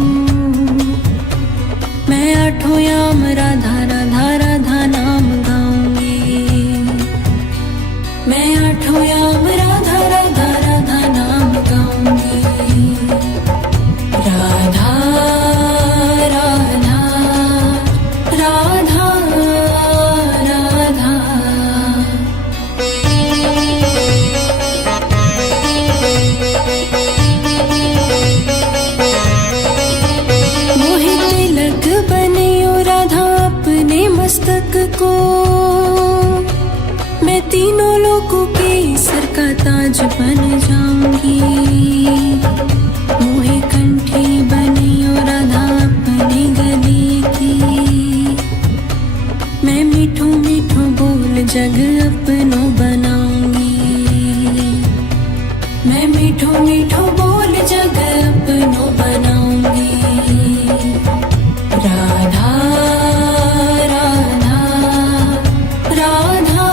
मैं आठों याम राधा राधा राधा नाम गाऊंगी। मैं आठों याम राधा राधा राधा नाम गाऊंगी। राधा राधा राधा राधा। मोहि तिलक बनियो राधा अपने मस्तक को। मैं तीनों लोगों के सर का ताज बन जाऊंगी। मोहि कंठी बनियो राधा अपने गले की। मैं मीठो मीठो बोल जग अपनो बनाऊंगी। मैं मीठो मीठो बोल जग अपनो बनाऊंगी। राधा राधा राधा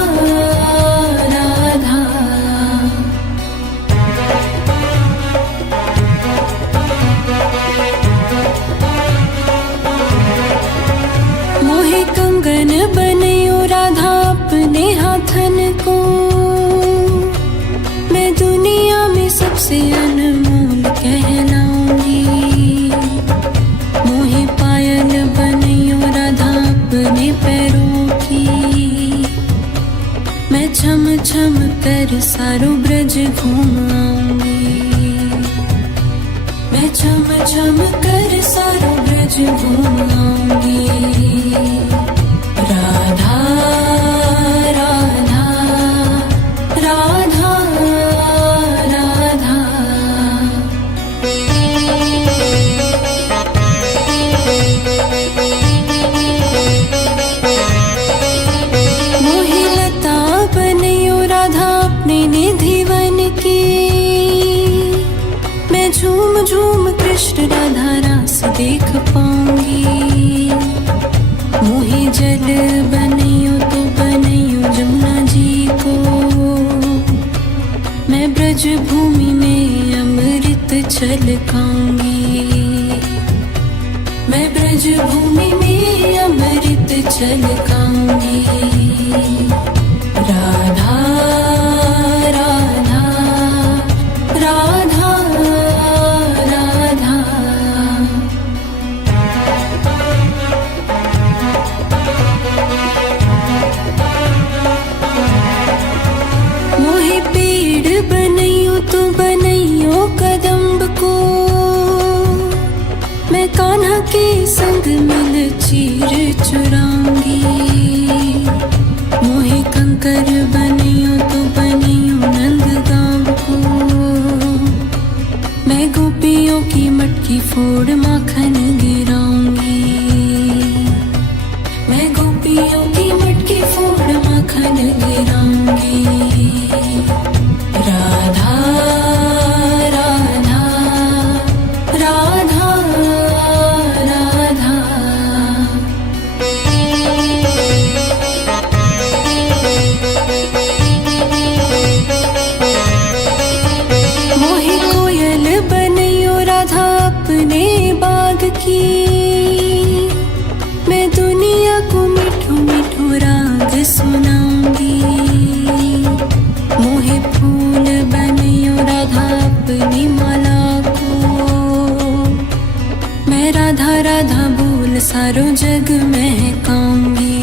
राधा। मोहि कंगन बनियो राधा अपने हाथन को। मैं दुनिया में सबसे अनमोल कहलाऊंगी। मोहि पायल बनियो राधा अपने पैरों की। मैं छम छम कर सारो ब्रज घूम आऊंगी। मैं छम छम कर सारो ब्रज घूम आऊंगी। राधा राधा राधा राधा। मोहि लता बनियो राधा अपने निधिवन की। मैं झूम झूम कृष्ण राधा रास देख पाऊंगी। मोहि जल बनियो तो बनियो जमुना जी को। मैं ब्रज भूमि में अमृत छलकाऊंगी। मैं ब्रज भूमि में अमृत छलकाऊंगी। राधा राधा राधा राधा। मोहे पेड़ बनैयो तो बनैयो कदम्ब को, मैं कान्हा के संग मिल चीर चुराऊंगी। मोहे कंकर बनैयो तो बनैयो नंदगांव को, मैं गोपियों की मटकी फोड़ माखन गिराऊंगी। मैं गोपियों की मटकी फोड़ माखन गिराऊंगी। राधा राधा राधा राधा। मोहे कोयल बनैयो राधा अपने बाग की, मैं दुनिया को मिठो मिठो राग सुनाऊंगी। मोहे फूल बनैयो राधा अपनी माला को, मैं राधा राधा बोल सारो जग महकाऊंगी।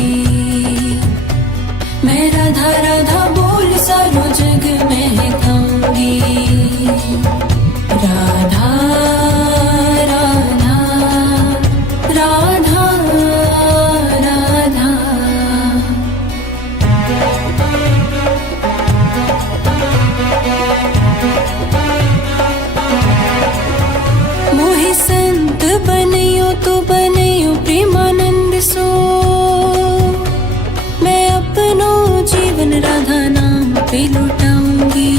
मैं राधा राधा बोल सारो जग महकाऊंगी। राधा राधा राधा राधा। मोहे संत बनैयो तो बनैयो प्रेमानंद सो, मैं अपनो जीवन राधा नाम पे लुटाऊंगी।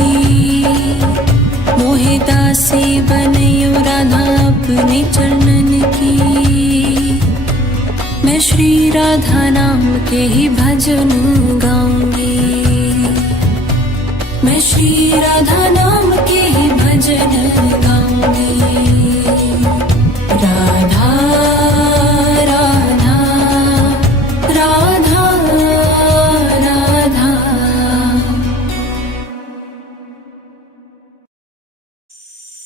मोहे दासी बनैयो राधा अपने चरणन की, मैं श्री राधा नाम के ही भजन गाऊंगी। मैं श्री राधा नाम के ही भजन गाऊंगी। राधा राधा राधा राधा।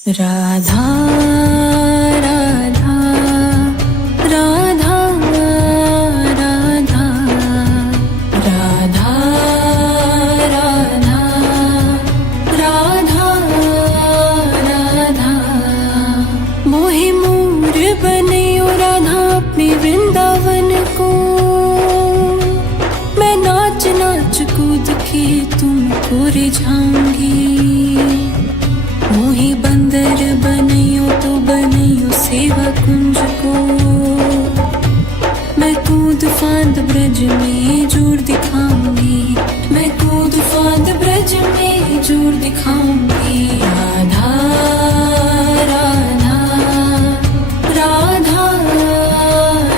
राधा राधा राधा राधा। राधा राधा राधा राधा। मोहे मोर बनैयो राधा अपने वृंदावन को, मैं नाच नाच कूद के तुमको रिझाऊंगी। मोहे बंदर बनैयो तो बनैयो सेवा कुंज को, मैं कूद फांद ब्रज में जोर दिखाऊंगी। मैं कूद फांद ब्रज में जोर दिखाऊंगी। राधा राधा राधा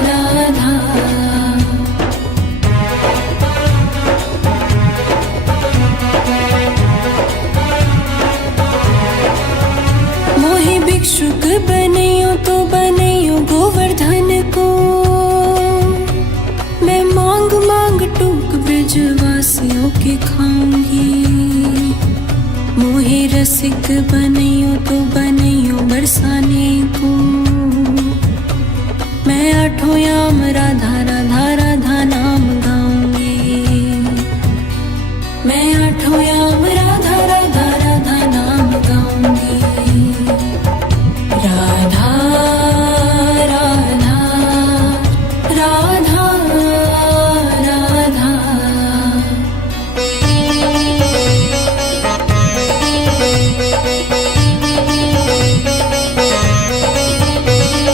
राधा। मोहे भिक्षुक बनैयो तो बनैयो गोवर्धन को, मैं मांग मांग टूक ब्रजवासियों के खाऊंगी। मोहे रसिक बनैयो तो बनैयो बरसाने को, मैं आठों याम राधा राधा राधा नाम गाऊंगी। मैं आठों याम राधा राधा राधा नाम गाऊंगी। राधा राधा राधा राधा।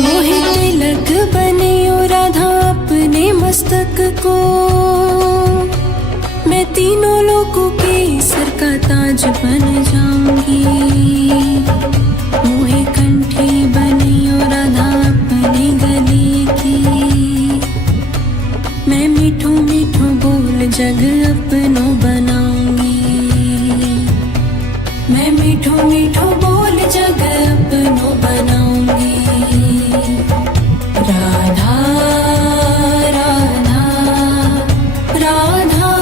मोहे तिलक बनैयो राधा अपने मस्तक को, मैं तीनों लोगों के सर का ताज बन जाऊंगी। मोहे कंठी बनैयो राधा अपने गले की, मैं मीठो मीठो बोल जग अपनो बनाऊंगी। मैं मीठो मीठो बोल जग अपनो बनाऊंगी। राधा राधा राधा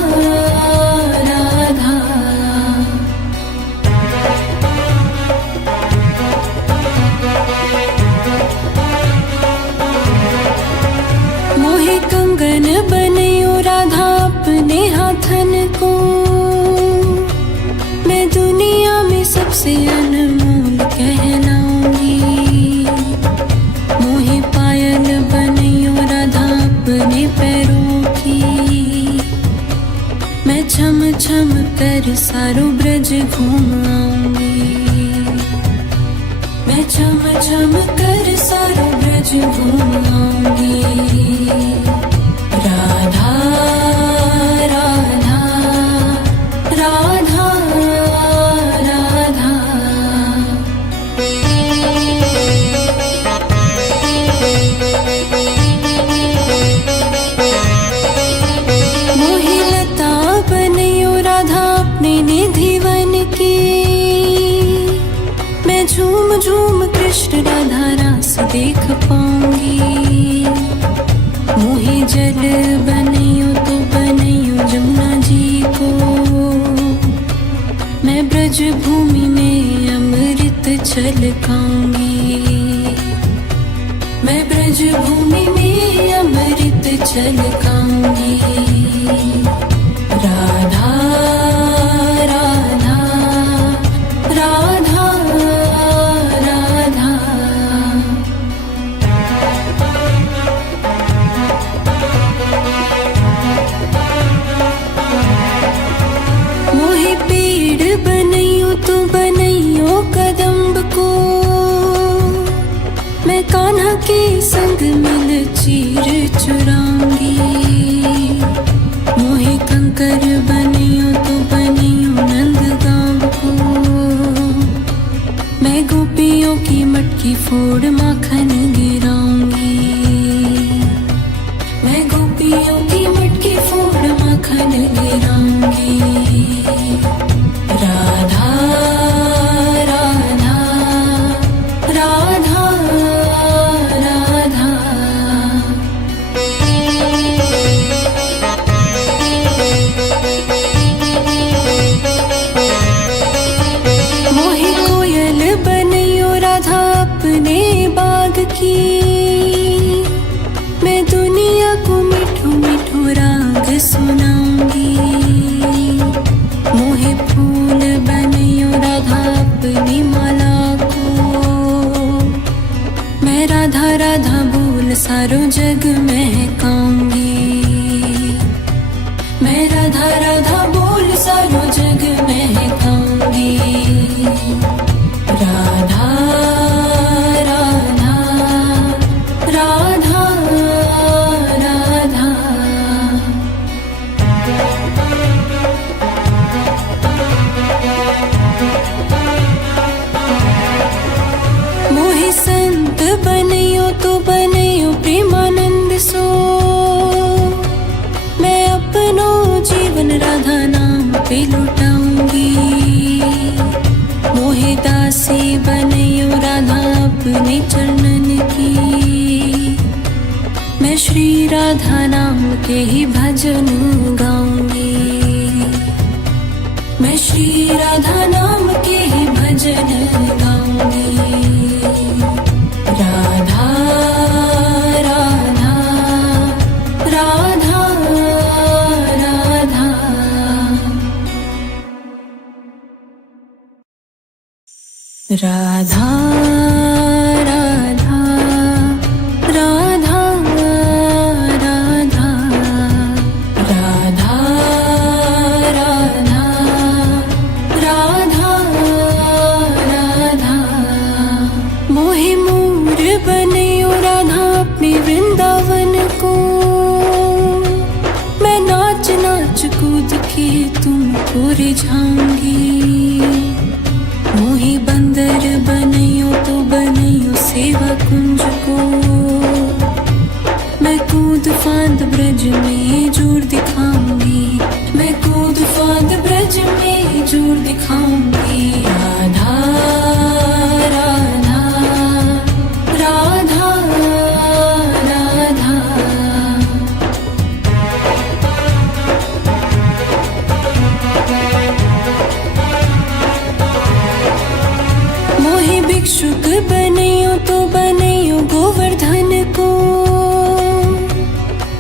से अनमोल कहलाऊंगी। मोहे पायल बनियो राधा अपने पैरों की। मैं छम छम कर सारो ब्रज घूम आऊंगी। मैं छम छम कर सारो ब्रज घूम आऊंगी। राधा राधा राधा राधा। मोहि लता बनियो राधा अपने निधिवन की। मैं झूम झूम कृष्ण राधा रास देख पाऊंगी। मोहि जल बनियो तो बनियो जमुना जी को। मैं ब्रज भूमि में अमृत छलकाऊंगी। मैं ब्रज भूमि में अमृत छलकाऊंगी। राधा राधा राधा राधा। मोहे पेड़ बनइयो तो बनइयो कदम्ब को। मैं कान्हा के संग मिल चीर चुराऊंगी। मोहे कंकर बनियो तो बनियो नंदगांव को। मैं गोपियों की मटकी फोड़ माखन गिराऊंगी। मैं गोपियों की मटकी फोड़ माखन गिराऊंगी। राधा राधा राधा राधा। मोहे कोयल बनियो राधा अपने बाग की। मैं दुनिया को मिठो मिठो राग सुनाऊंगी। मोहे फूल बनियो राधा अपनी माला को। मैं राधा राधा बोल सारो जग महकाऊंगी। मैं राधा राधा बोल सारो जग महकाऊंगी। राधा राधा राधा राधा। मोहे संत बनियो तो बनियो प्रेमानंद सो। मैं अपनो जीवन राधा नाम पे लुटाऊंगी। मोहे दासी बनियो राधा अपने चरणन की। मैं श्री राधा नाम के ही भजन गाऊंगी। मैं श्री राधा नाम के ही भजन गाऊंगी। राधा राधा राधा राधा। राधा राधा राधा राधा। राधा राधा राधा राधा। मोहे मोर बनियो राधा अपने वृंदावन को। मैं नाच नाच कूद के तुमको रिझाऊंगी। मोहे बंदर बनियो तो बनियो सेवा कुंज को। मैं कूद फांद ब्रज में जोर दिखाऊंगी। मैं कूद फांद ब्रज में जोर दिखाऊंगी। राधा राधा राधा राधा। मोहे भिक्षुक बनियो तो बनियो गोवर्धन को।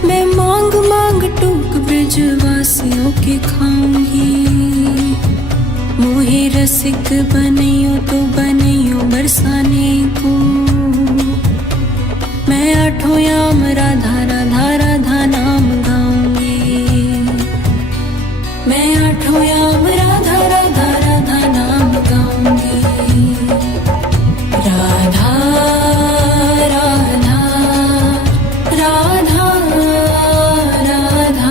मैं मांग मांग टूक ब्रजवासियों के खाऊंगी। मोहे रस रसिक बनियो तो बनियो बरसाने को। मैं आठों याम राधा राधा राधा नाम गाऊंगी। मैं आठों याम राधा राधा राधा नाम गाऊंगी। राधा राधा राधा राधा।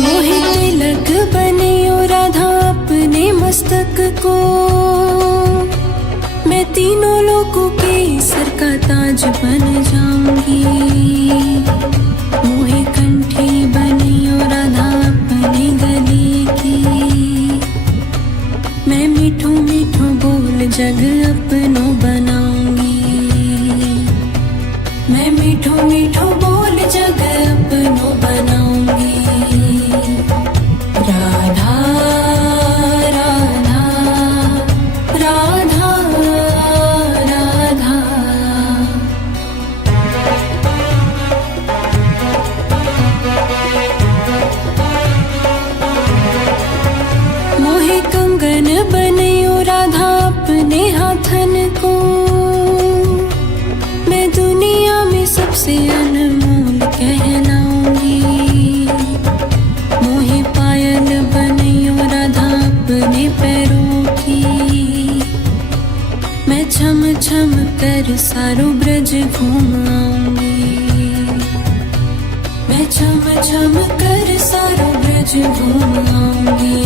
मोहे तिलक बनियो राधा अपने मस्तक को। मैं तीनों लोगों के सर का ताज बन जाऊंगी। मोहे कंठी बनियो राधा अपने गले की। मैं मीठो मीठो बोल जग अपनो बनाऊंगी। मैं मीठो मीठो बोल जग अपनो बनाऊंगी। राधा राधा राधा राधा। मोहे कंगन बनियो राधा अपने हाथन को। मैं दुनिया में सबसे अनमोल कहलाऊंगी। मोहे पायल बनियो राधा अपने पैरों की। मैं छम छम कर सारो ब्रज घूम आऊंगी। मैं छम छम कर सारो ब्रज घूम आऊंगी।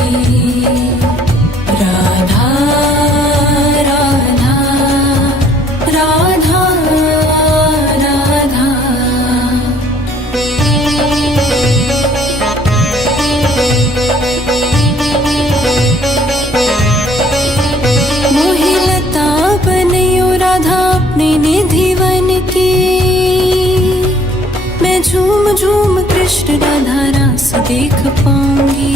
राधा राधा राधा राधा। मोहे लता बनियो राधा अपने निधिवन की। मैं झूम झूम कृष्ण राधा रास देख पाऊंगी।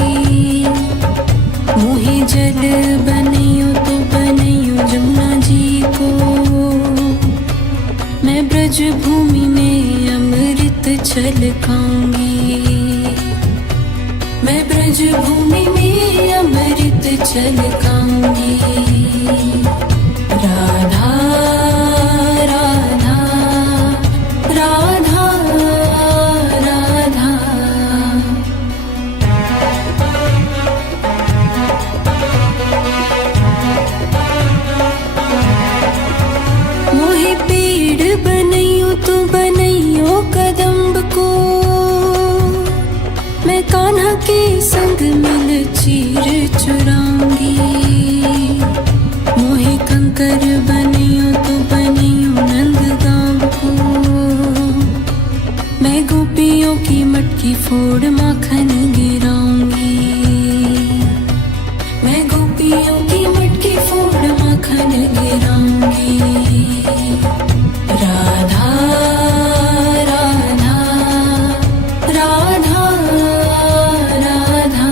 मोहे जल बनियो तो बनियो जमुना जी को। मैं ब्रज भूमि में अमृत छलकाऊंगी। मैं ब्रज भूमि में अमृत छलकाऊंगी। राधा राधा राधा राधा। मोहे पेड़ बनियो तो बनियो कदम्ब को। मैं कान्हा के संग मिल चीर चुराऊंगी। मोहे कंकर बनियो तो बनियो नंदगांव को। मैं गोपियों की मटकी फोड़ माखन गिराऊंगी। मैं गोपियों की मटकी फोड़ माखन गिराऊंगी। राधा राधा राधा राधा।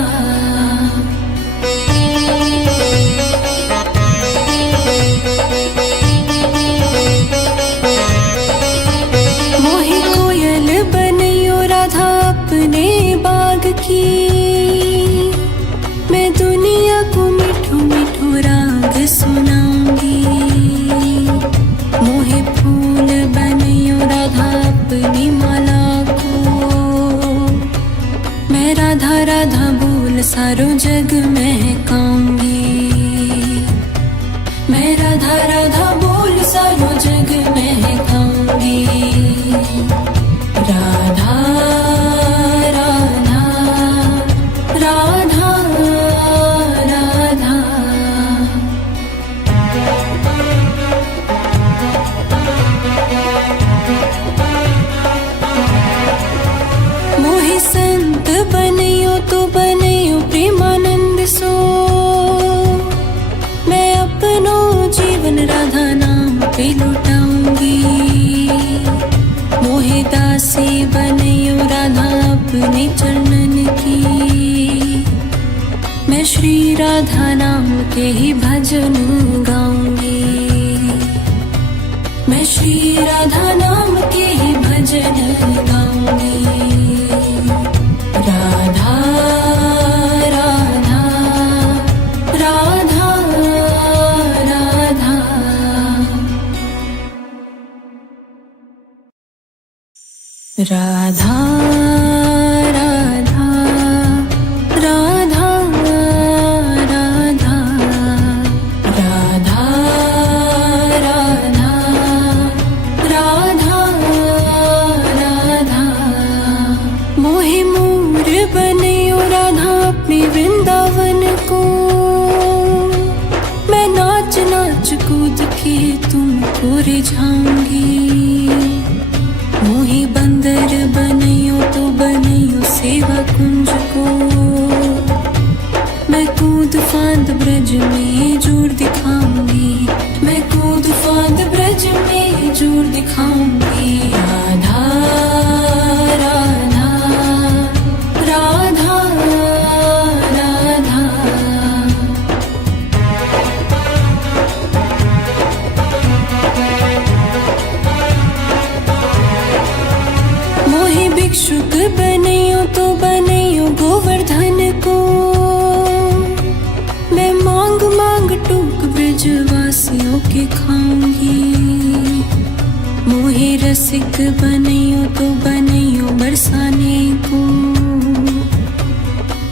मोहे कोयल बनियो राधा अपने बाग की। मैं दुनिया को मीठो मीठो राग सुनाऊंगी। मोहे फूल बनियो राधा अपनी माला को। मैं राधा राधा बोल सारो जग महकाऊंगी। मैं राधा राधा बोल सारो जग महकाऊंगी। राधा राधा राधा राधा। मोहे संत बनियो तो बनियो प्रेमानंद सो। मैं अपनो जीवन राधा नाम पे लुटाऊंगी। मोहे दासी बनियो राधा अपने चरणन की। मैं श्री राधा नाम के ही भजन गाऊंगी। मैं श्री राधा नाम के ही भजन भजन गाऊंगी। राधा राधा राधा राधा। राधा राधा राधा राधा राधा राधा राधा राधा। मोहे मोर बनियो राधा अपने वृंदावन को। मैं नाच नाच कूद के तुमको रिझाऊंगी। मोहे बंदर बनियो तो बनियो सेवा कुंज को। मैं कूद फांद ब्रज में जोर दिखाऊंगी। मैं कूद फांद ब्रज में जोर दिखाऊंगी। राधा राधा राधा राधा। मोहे भिक्षुक बनियो तो बनियो गोवर्धन को। मैं मांग मांग टूक ब्रजवासियों के खाऊंगी। मोहे रसिक बनियो तो बनियो बरसाने को।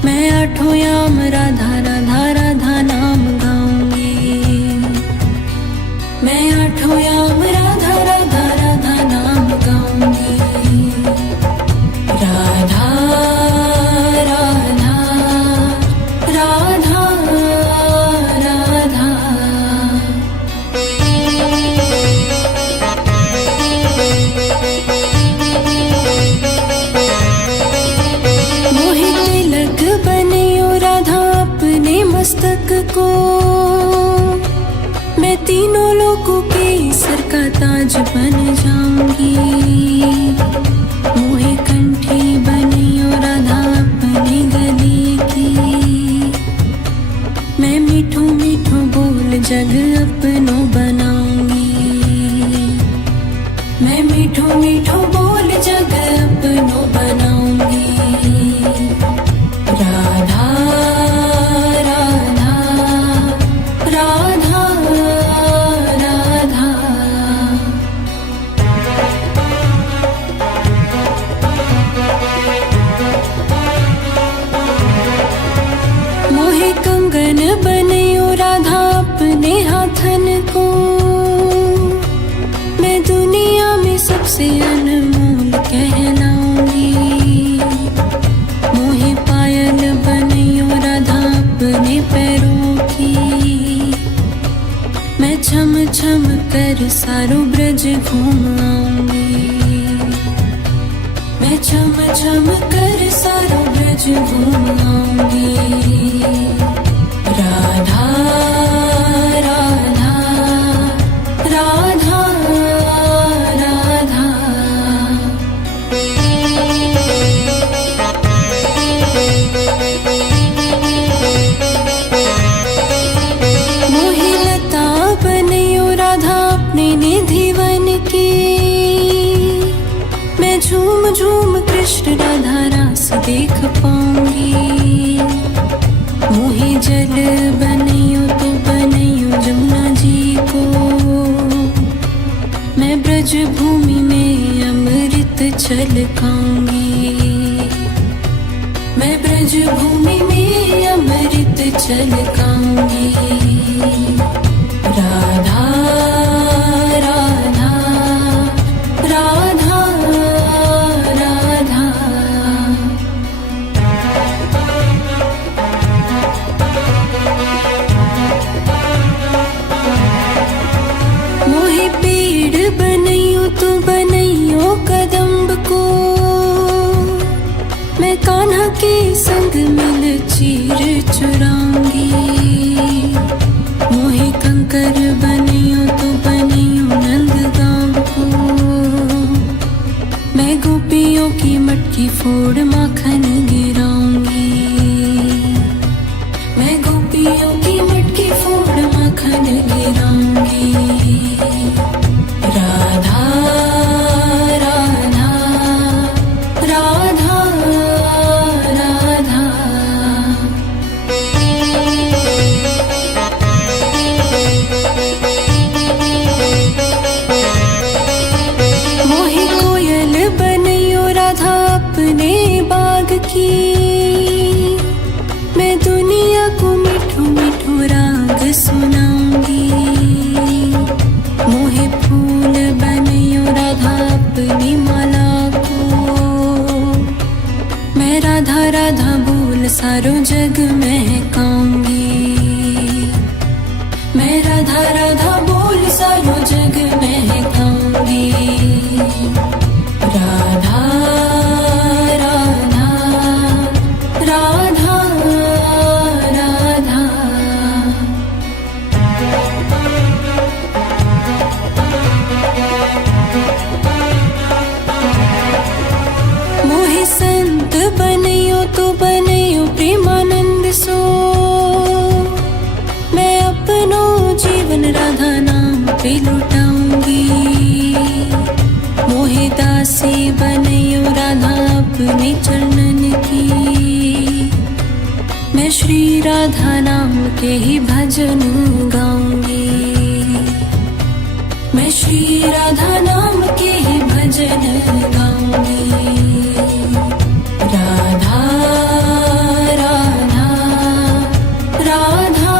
मैं आठों याम राधा राधा राधा नाम गाऊंगी। मैं आठों याम राधा राधा राधा नाम गाऊंगी। राधा राधा राधा राधा। मोहे तिलक बनियो राधा अपने मस्तक को। मैं तीनों लोगों के सर का ताज बन जाऊंगी। मोहे कंठी बनियो राधा अपने गले की। मैं मीठो मीठो बोल जग अपनो बनाऊंगी। मैं मीठो मीठो बोल जग अपनो बनाऊंगी। राधा राधा राधा राधा। मोहे कंगन बनियो राधा अपने हाथन को। मैं दुनिया में सबसे अनमोल कहलाऊंगी। मोहे पायल बनियो राधा अपने पैरों की। मैं छम छम कर सारो ब्रज घूम आऊंगी। मैं छम छम कर सारो ब्रज घूम आऊंगी। राधा राधा राधा राधा। मोहे लता बनियो राधा अपने निधिवन की। मैं झूम झूम कृष्ण राधा रास देख पाऊंगी। मोहे जल बनियो तो बनियो जमुना जी को। मैं ब्रज भूमि में अमृत छलकाऊंगी। मैं ब्रज भूमि में अमृत छलकाऊंगी। राधा राधा राधा राधा। मोहे पेड़ बनियो तो बनियो कदम्ब को। मैं कान्हा के संग मिल चीर चुराऊंगी। मोहे कंकर बनियो तो बनियो नंदगांव को। मैं गोपियों की मटकी फोड़ माखन गिराऊंगी। मैं गोपियों की मटकी फोड़ माखन गिराऊंगी। राधा राधा सारो जग महकाऊंगी। मैं राधा राधा बोल सारो जग महकाऊंगी। राधा राधा राधा राधा। मोहे संत बनियो तो बनियो प्रेमानंद सो। मैं अपनो जीवन राधा नाम पे लुटाऊंगी। मोहे दासी बनियो राधा अपने चरणन की। मैं श्री राधा नाम के ही भजन गाऊंगी। मैं श्री राधा नाम के ही भजन गाऊंगी। राधा राधा राधा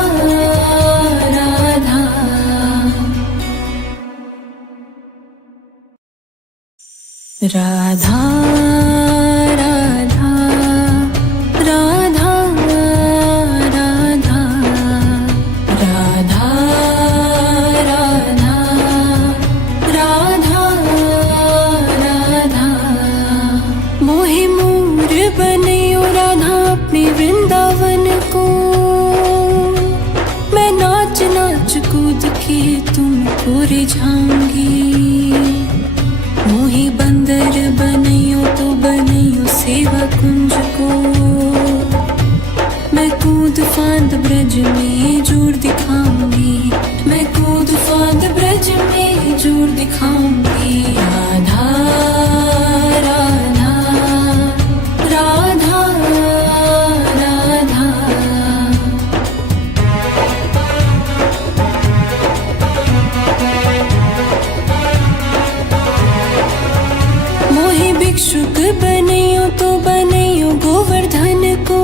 राधा। राधा राधा राधा राधा। राधा राधा राधा राधा। मोहे मोर बनियो राधा अपने वृंदावन को। मैं नाच नाच कूद के तुमको रिझाऊंगी। मोहे बंदर बनियो तो बनियो सेवा कुंज को। मैं कूद फांद ब्रज में जोर दिखाऊंगी। मैं कूद फांद ब्रज में जोर दिखाऊंगी। राधा राधा राधा राधा। मोहे भिक्षुक बनियो तो बनियो गोवर्धन को।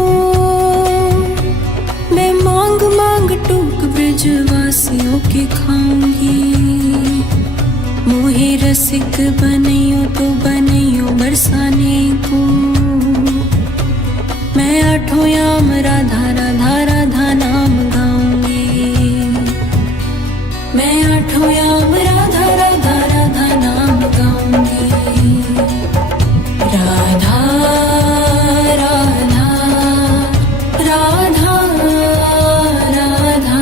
मैं मांग मांग टूक ब्रजवासियों के खाऊंगी। मोहे रसिक बनियो तो बनियो बरसाने को। मैं आठों याम राधा राधा राधा नाम गाऊंगी। मैं आठों याम राधा राधा राधा नाम गाऊंगी। राधा राधा राधा राधा।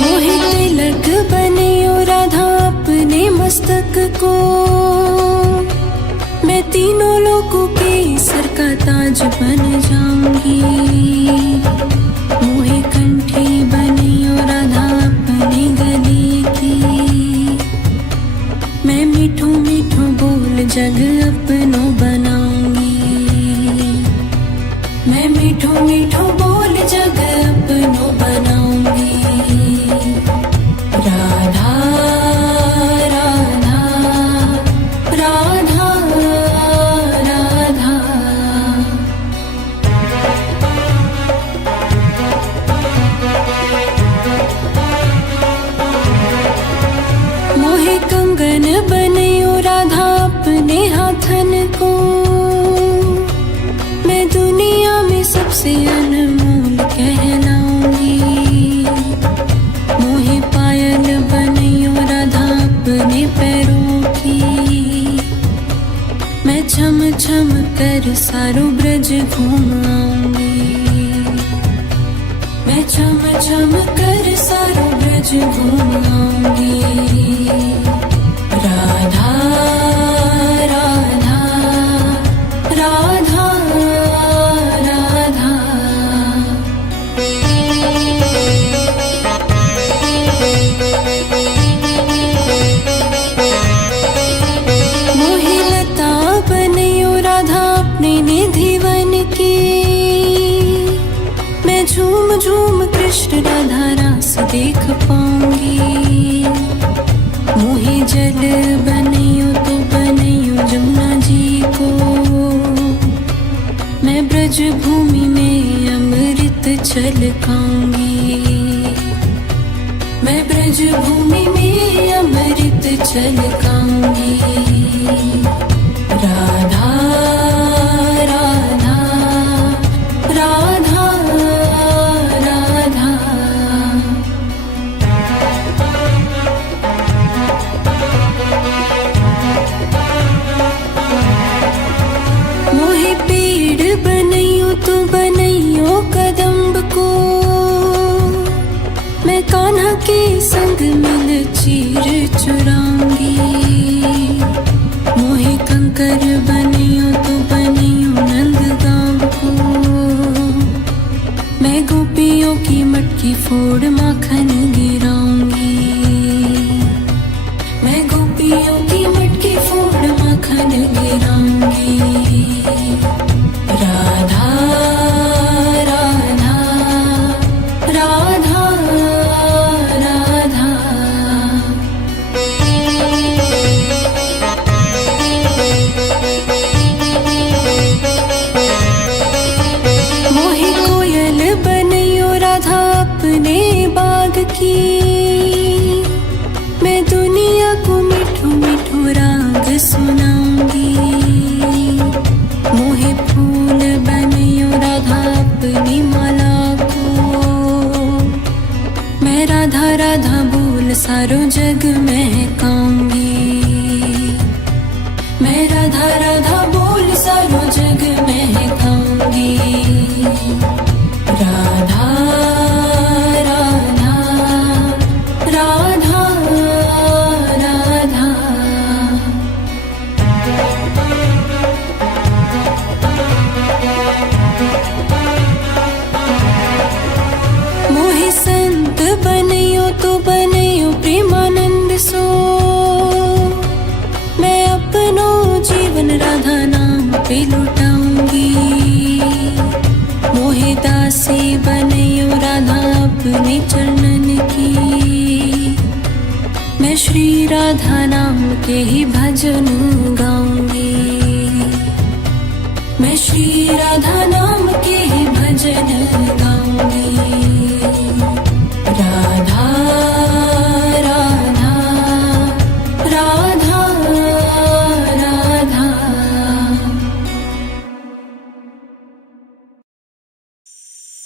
मोहे तिलक बनियो राधा अपने मस्तक को। मैं तीनों लोगों के सर का ताज बन जाऊंगी। मोहे कंठी बनियो राधा अपने गले की। मैं मीठो मीठो बोल जग अपनो बनाऊंगी। मैं मीठो मीठो बोल जग अपनो बनाऊंगी। राधा राधा राधा राधा। मोहे कंगन बनियो राधा अपने हाथन को। मैं दुनिया में सबसे अनमोल कहलाऊंगी। मोहे पायल बनियो राधा अपने पैरों की। मैं छम छम कर सारो ब्रज घूम आऊंगी। मैं छम छम कर सारो ब्रज घूम आऊंगी। राधा राधा राधा राधा। मोहे लता बनियो राधा अपने निधिवन की। मैं झूम झूम कृष्ण राधा रास देख पाऊंगी। मोहे जल बनियो तो बनियो जमुना जी को। मैं ब्रज भूमि में अमृत छलकाऊंगी। मैं ब्रज भूमि में छलकाऊंगी। राधा राधा राधा राधा। मोहे पेड़ बनैयो तो बनैयो कदम्ब को, मैं कान्हा के संग मिल चीर चुराऊंगी। मोहे कंकर बनियो तो बनियो नंदगांव को, मैं गोपियों की मटकी फोड़ माखन गिराऊंगी। मैं गोपियों की मटकी फोड़ माखन गिराऊंगी। राधा राधा राधा राधा। मोहे कोयल बनैयो राधा अपने बाग की, मैं दुनिया को मिठो मिठो राग सुनाऊंगी। मोहे फूल बनैयो राधा अपनी माला को, मैं राधा राधा बोल सारो जग महकाऊंगी। मैं राधा राधा बोल सारो जग महकाऊंगी। राधा राधा राधा राधा। मोहे संत बनैयो तो बनैयो प्रेमानंद सो, मैं अपनो जीवन राधा नाम पे लुटाऊंगी। मोहे दासी बनैयो राधा अपने चरणन की, मैं श्री राधा नाम के ही भजन गाऊंगी। मैं श्री राधा नाम के ही भजन गाऊंगी। राधा राधा राधा राधा।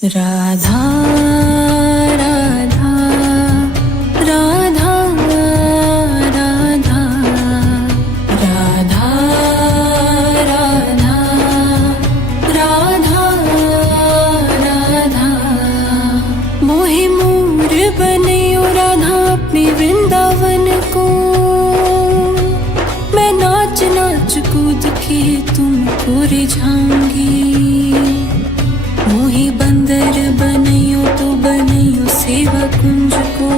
राधा राधा राधा राधा। राधा राधा राधा राधा। मोहे मोर बनैयो राधा अपने वृंदावन को, मैं नाच नाच कूद के तुमको रिझाऊंगी। मोहे बंदर बनैयो तो बनैयो सेवा कुंज को,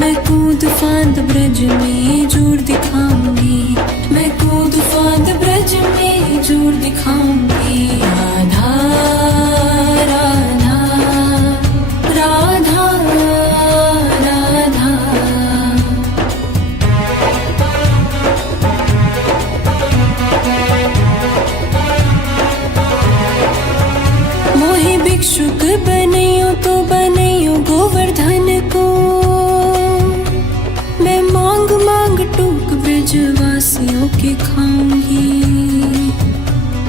मैं कूद फांद ब्रज में जोर दिखाऊंगी। मैं कूद फांद ब्रज में जोर दिखाऊंगी। राधा राधा राधा राधा। मोहे भिक्षुक बनैयो तो बनैयो गोवर्धन को, मैं मांग मांग टूक ब्रजवासियों के खाऊंगी।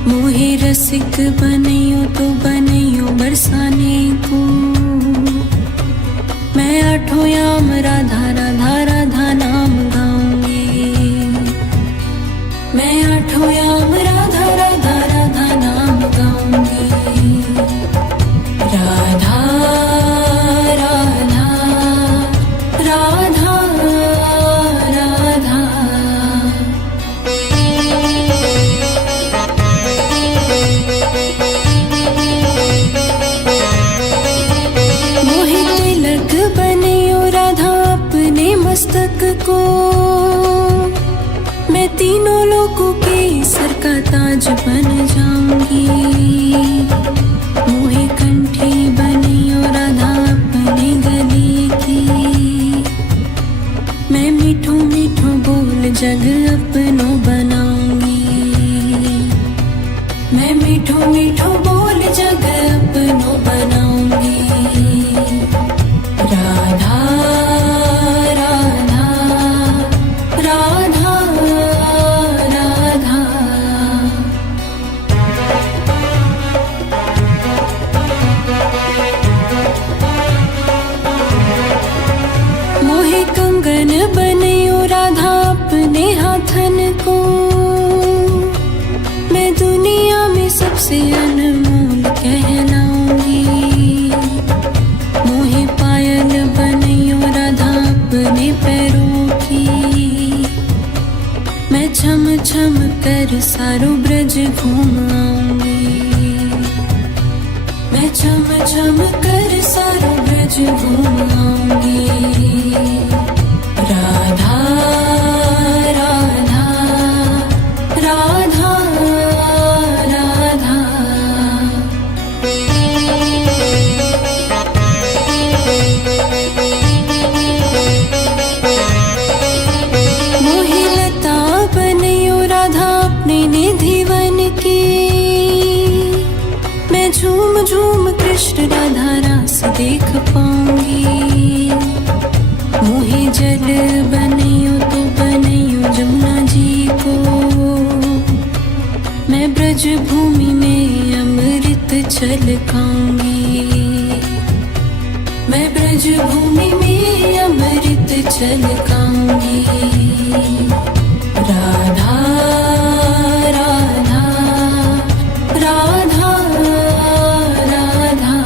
मोहे रसिक बनैयो तो बनैयो बरसाने को, मैं आठों याम राधा राधा राधा नाम गाऊंगी। मैं आठों याम राधा राधा राधा नाम गाऊंगी। राधा राधा राधा राधा। मोहे तिलक बनैयो राधा अपने मस्तक को, मैं तीनों लोगों के सर का ताज बन जाऊंगी। मोहे कंठी बनैयो राधा अपने गले की, मैं मीठो मीठो बोल जग अपनो बनाऊंगी। मैं मीठो मीठो बोल जग अपनो बनाऊंगी। राधा राधा चम चम कर सारा ब्रज घूमाऊंगी। राधा राधा राधा राधा। मोहि लता बनयो राधा अपने निधिवन की। मैं झूम झूम कृष्ण राधा रास देख पाऊंगी। मोहि जल बनयो तो बनयो जमुना जी को। मैं ब्रज भूमि में अमृत छलकाऊंगी। मैं ब्रज भूमि में अमृत छलकाऊंगी। राधा राधा राधा राधा।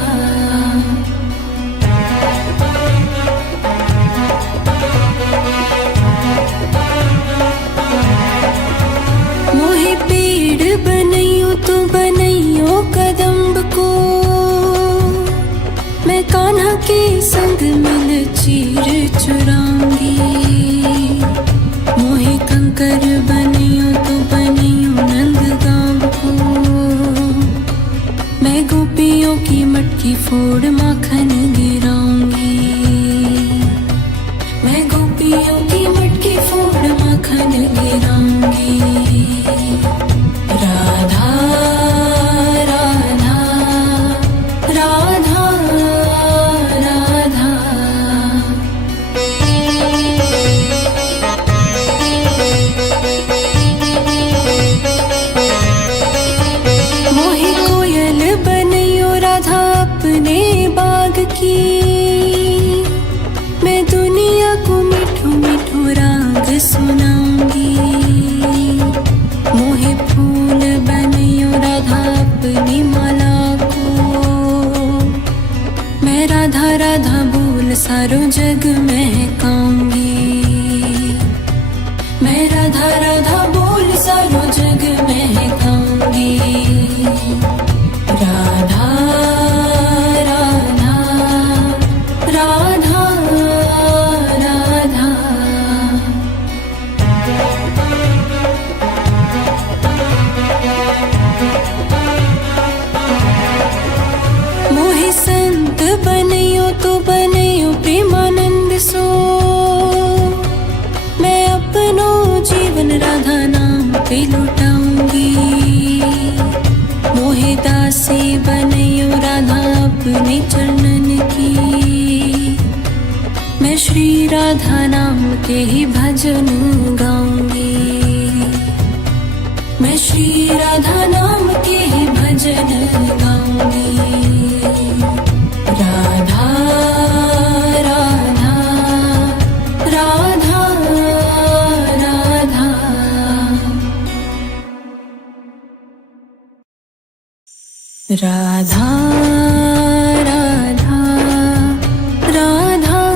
मोहि पेड़ बनयो तो बनयो कदम्ब को। मैं कान्हा के संग मिल चीर चुराऊंगी। मोहि कंकर बनयो तो बनयो नंदगांव को। मैं गोपियों की मटकी फोड़ माखन गिराऊंगी। मैं गोपियों की मटकी फोड़ माखन गिराऊंगी। राधा राधा राधा राधा। मोहि कोयल बनयो राधा अपने बाग की। मैं दुनिया को मिठो मिठो राग सुनाऊंगी। मोहि फूल बनयो राधा अपनी माला को। मैं राधा राधा बोल सारो जग महकाऊंगी। मैं राधा राधा बोल सारो जग महकाऊंगी। राधा राधा राधा राधा। मोहि संत बनयो तो बनयो प्रेमानंद सो। मैं अपनो जीवन राधा नाम पे लुटाऊंगी। मोहि दासी बनयो राधा अपने चरणन की। मैं श्री राधा नाम के ही भजन गाऊंगी। मैं श्री राधा नाम के ही भजन गाऊंगी। राधा राधा राधा राधा। राधा राधा राधा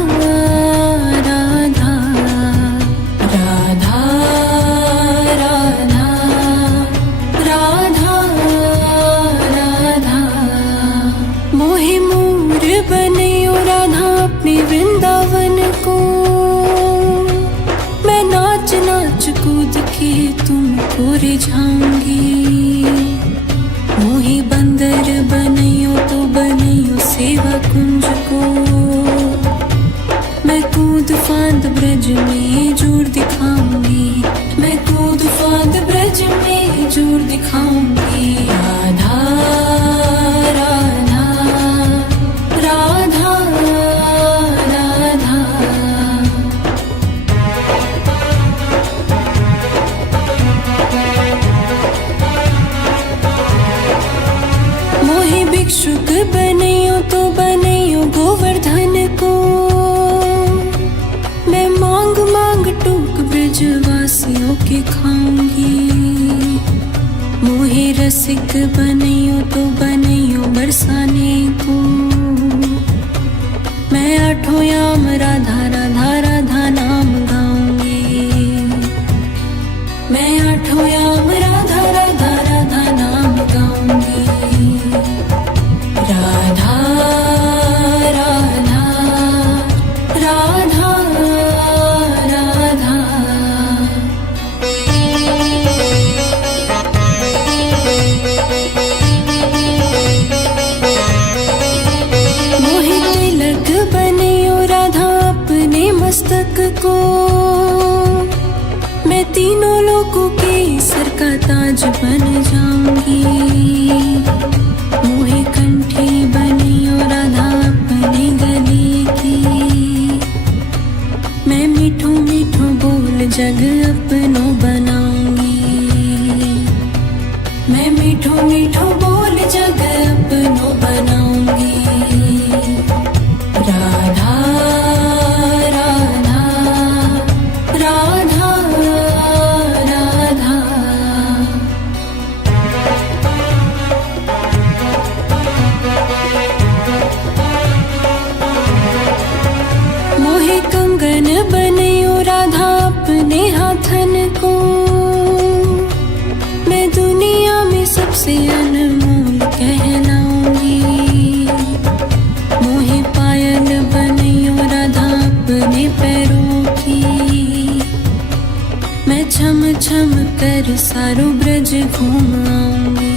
राधा। राधा राधा राधा राधा। मोहि मोर बनयो राधा अपने वृंदावन को। मैं नाच नाच कूद के तुमको रिझाऊंगी। मोहि बंदर बनयो तो बनयो सेवा कुंज को। मैं कूद फांद ब्रज में जोर दिखाऊंगी। मैं कूद फांद ब्रज में जोर दिखाऊंगी। राधा राधा राधा राधा। मोहि भिक्षुक बनयो तो बनयो गोवर्धन को। मैं मांग मांग टूक ब्रजवासियों के खाऊंगी। मोहि रसिक बनयो तो बनयो बरसाने को। मैं आठों याम राधा राधा राधा नाम गाऊंगी। मैं आठों याम राधा राधा राधा नाम गाऊंगी। राधा राज बन जाऊंगी। मोहे कंठी बनियो राधा अपने गले की। मैं मीठो मीठो बोल जग अपनो बनाऊंगी। मैं मीठो मीठो बोल जग अपनो बनाऊंगी। राधा राधा राधा राधा। मोहे कंगन बनियो राधा अपने हाथन को। मैं दुनिया में सबसे अनमोल कहलाऊंगी। मोहे पायल बनियो राधा अपने पैरों की। मैं छम छम कर सारो ब्रज घूम आऊंगी।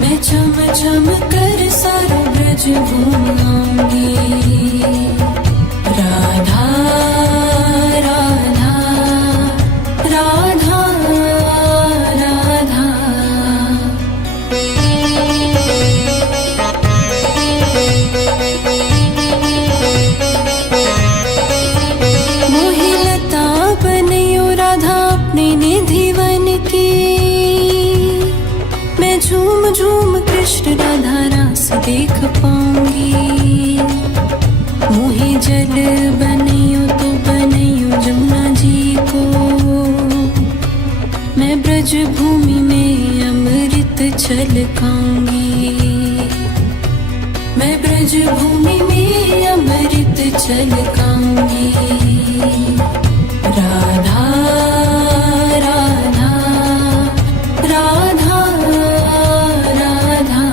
मैं छम छम कर सारो ब्रज घूम आऊंगी। राधा राधा राधा राधा। मोहे लता बनियो राधा अपने निधि वन की। मैं झूम झूम कृष्ण राधा रास देख पाऊंगी। मोहे जल बनियो तो बनियो जमुना जी को। मैं ब्रज भूमि में अमृत छलकाऊंगी। मैं ब्रज भूमि में अमृत छलकाऊंगी। राधा राधा राधा राधा।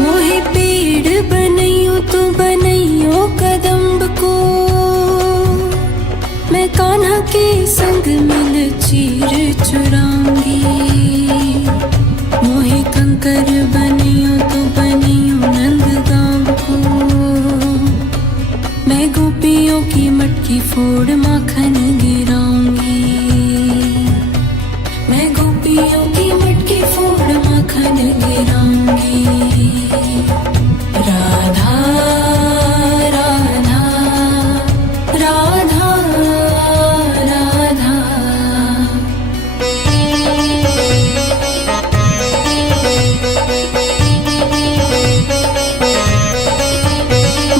मोहे पेड़ बनियो तो बनियो कदम्ब को। मैं कान्हा के संग मिल चीर चुराऊंगी। मोहे कंकर बनियो तो बनियो नंदगांव को। मैं गोपियों की मटकी फोड़ माखन गिराऊंगी। मैं गोपियों की मटकी फोड़ माखन गिराऊंगी। राधा राधा राधा राधा।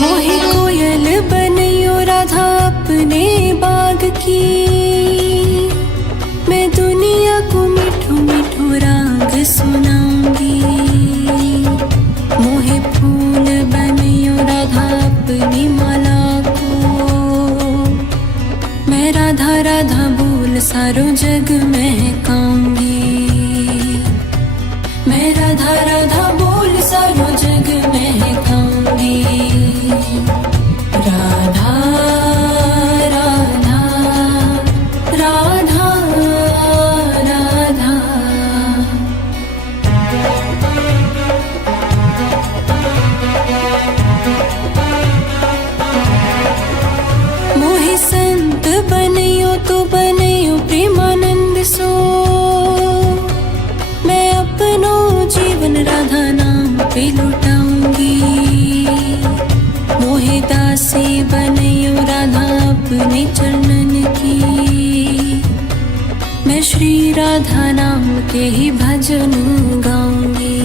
मोहे कोयल बनियो राधा अपने बाग की। मैं दुनिया को मीठो मीठो राग सुनाऊंगी। मोहे फूल बनियो राधा अपनी माला को। मैं राधा राधा बोल सारो जग महकाऊंगी। मैं राधा राधा बोल सारो जग महकाऊंगी। राधा राधा राधा राधा। मोहे संत बनियो तो बनियो प्रेमानंद सो। मैं अपनो जीवन राधा नाम पे लुटाऊंगी। मोहे दासी बनियो राधा अपने चरणन की। मैं श्री राधा नाम के ही भजन गाऊंगी।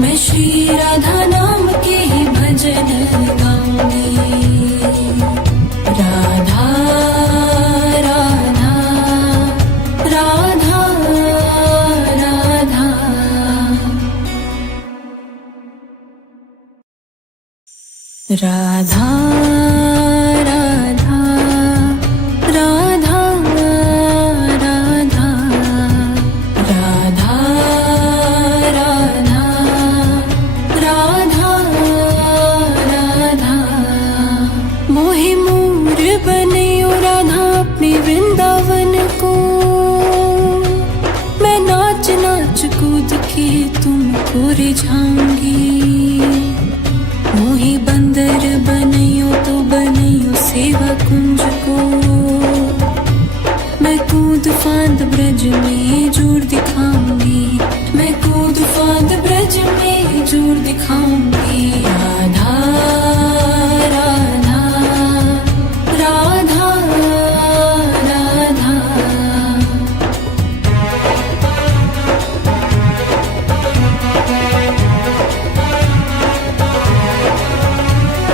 मैं श्री राधा नाम के ही भजन गाऊंगी। राधा राधा राधा राधा। राधा राधा राधा राधा। राधा राधा राधा राधा। मोहे मोर बनियो राधा अपने वृंदावन को। मैं नाच नाच कूद के तुमको को रिझाऊंगी। मोही बंदर बनइयो तो बनइयो सेवा कुंज को। मैं कूद फांद ब्रज में जोर दिखाऊंगी। मैं कूद फांद ब्रज में जोर दिखाऊंगी। राधा राधा राधा राधा।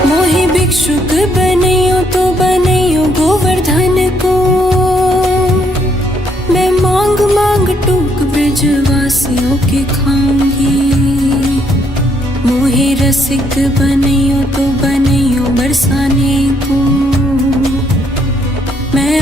मोही भिक्षुक बनइयो तो बनइयो गोवर्धन को। मैं मांग मांग टूक ब्रजवासियों के खाऊंगी। मोहे रसिक बनइयो तो बनइयो बरसाने को। मैं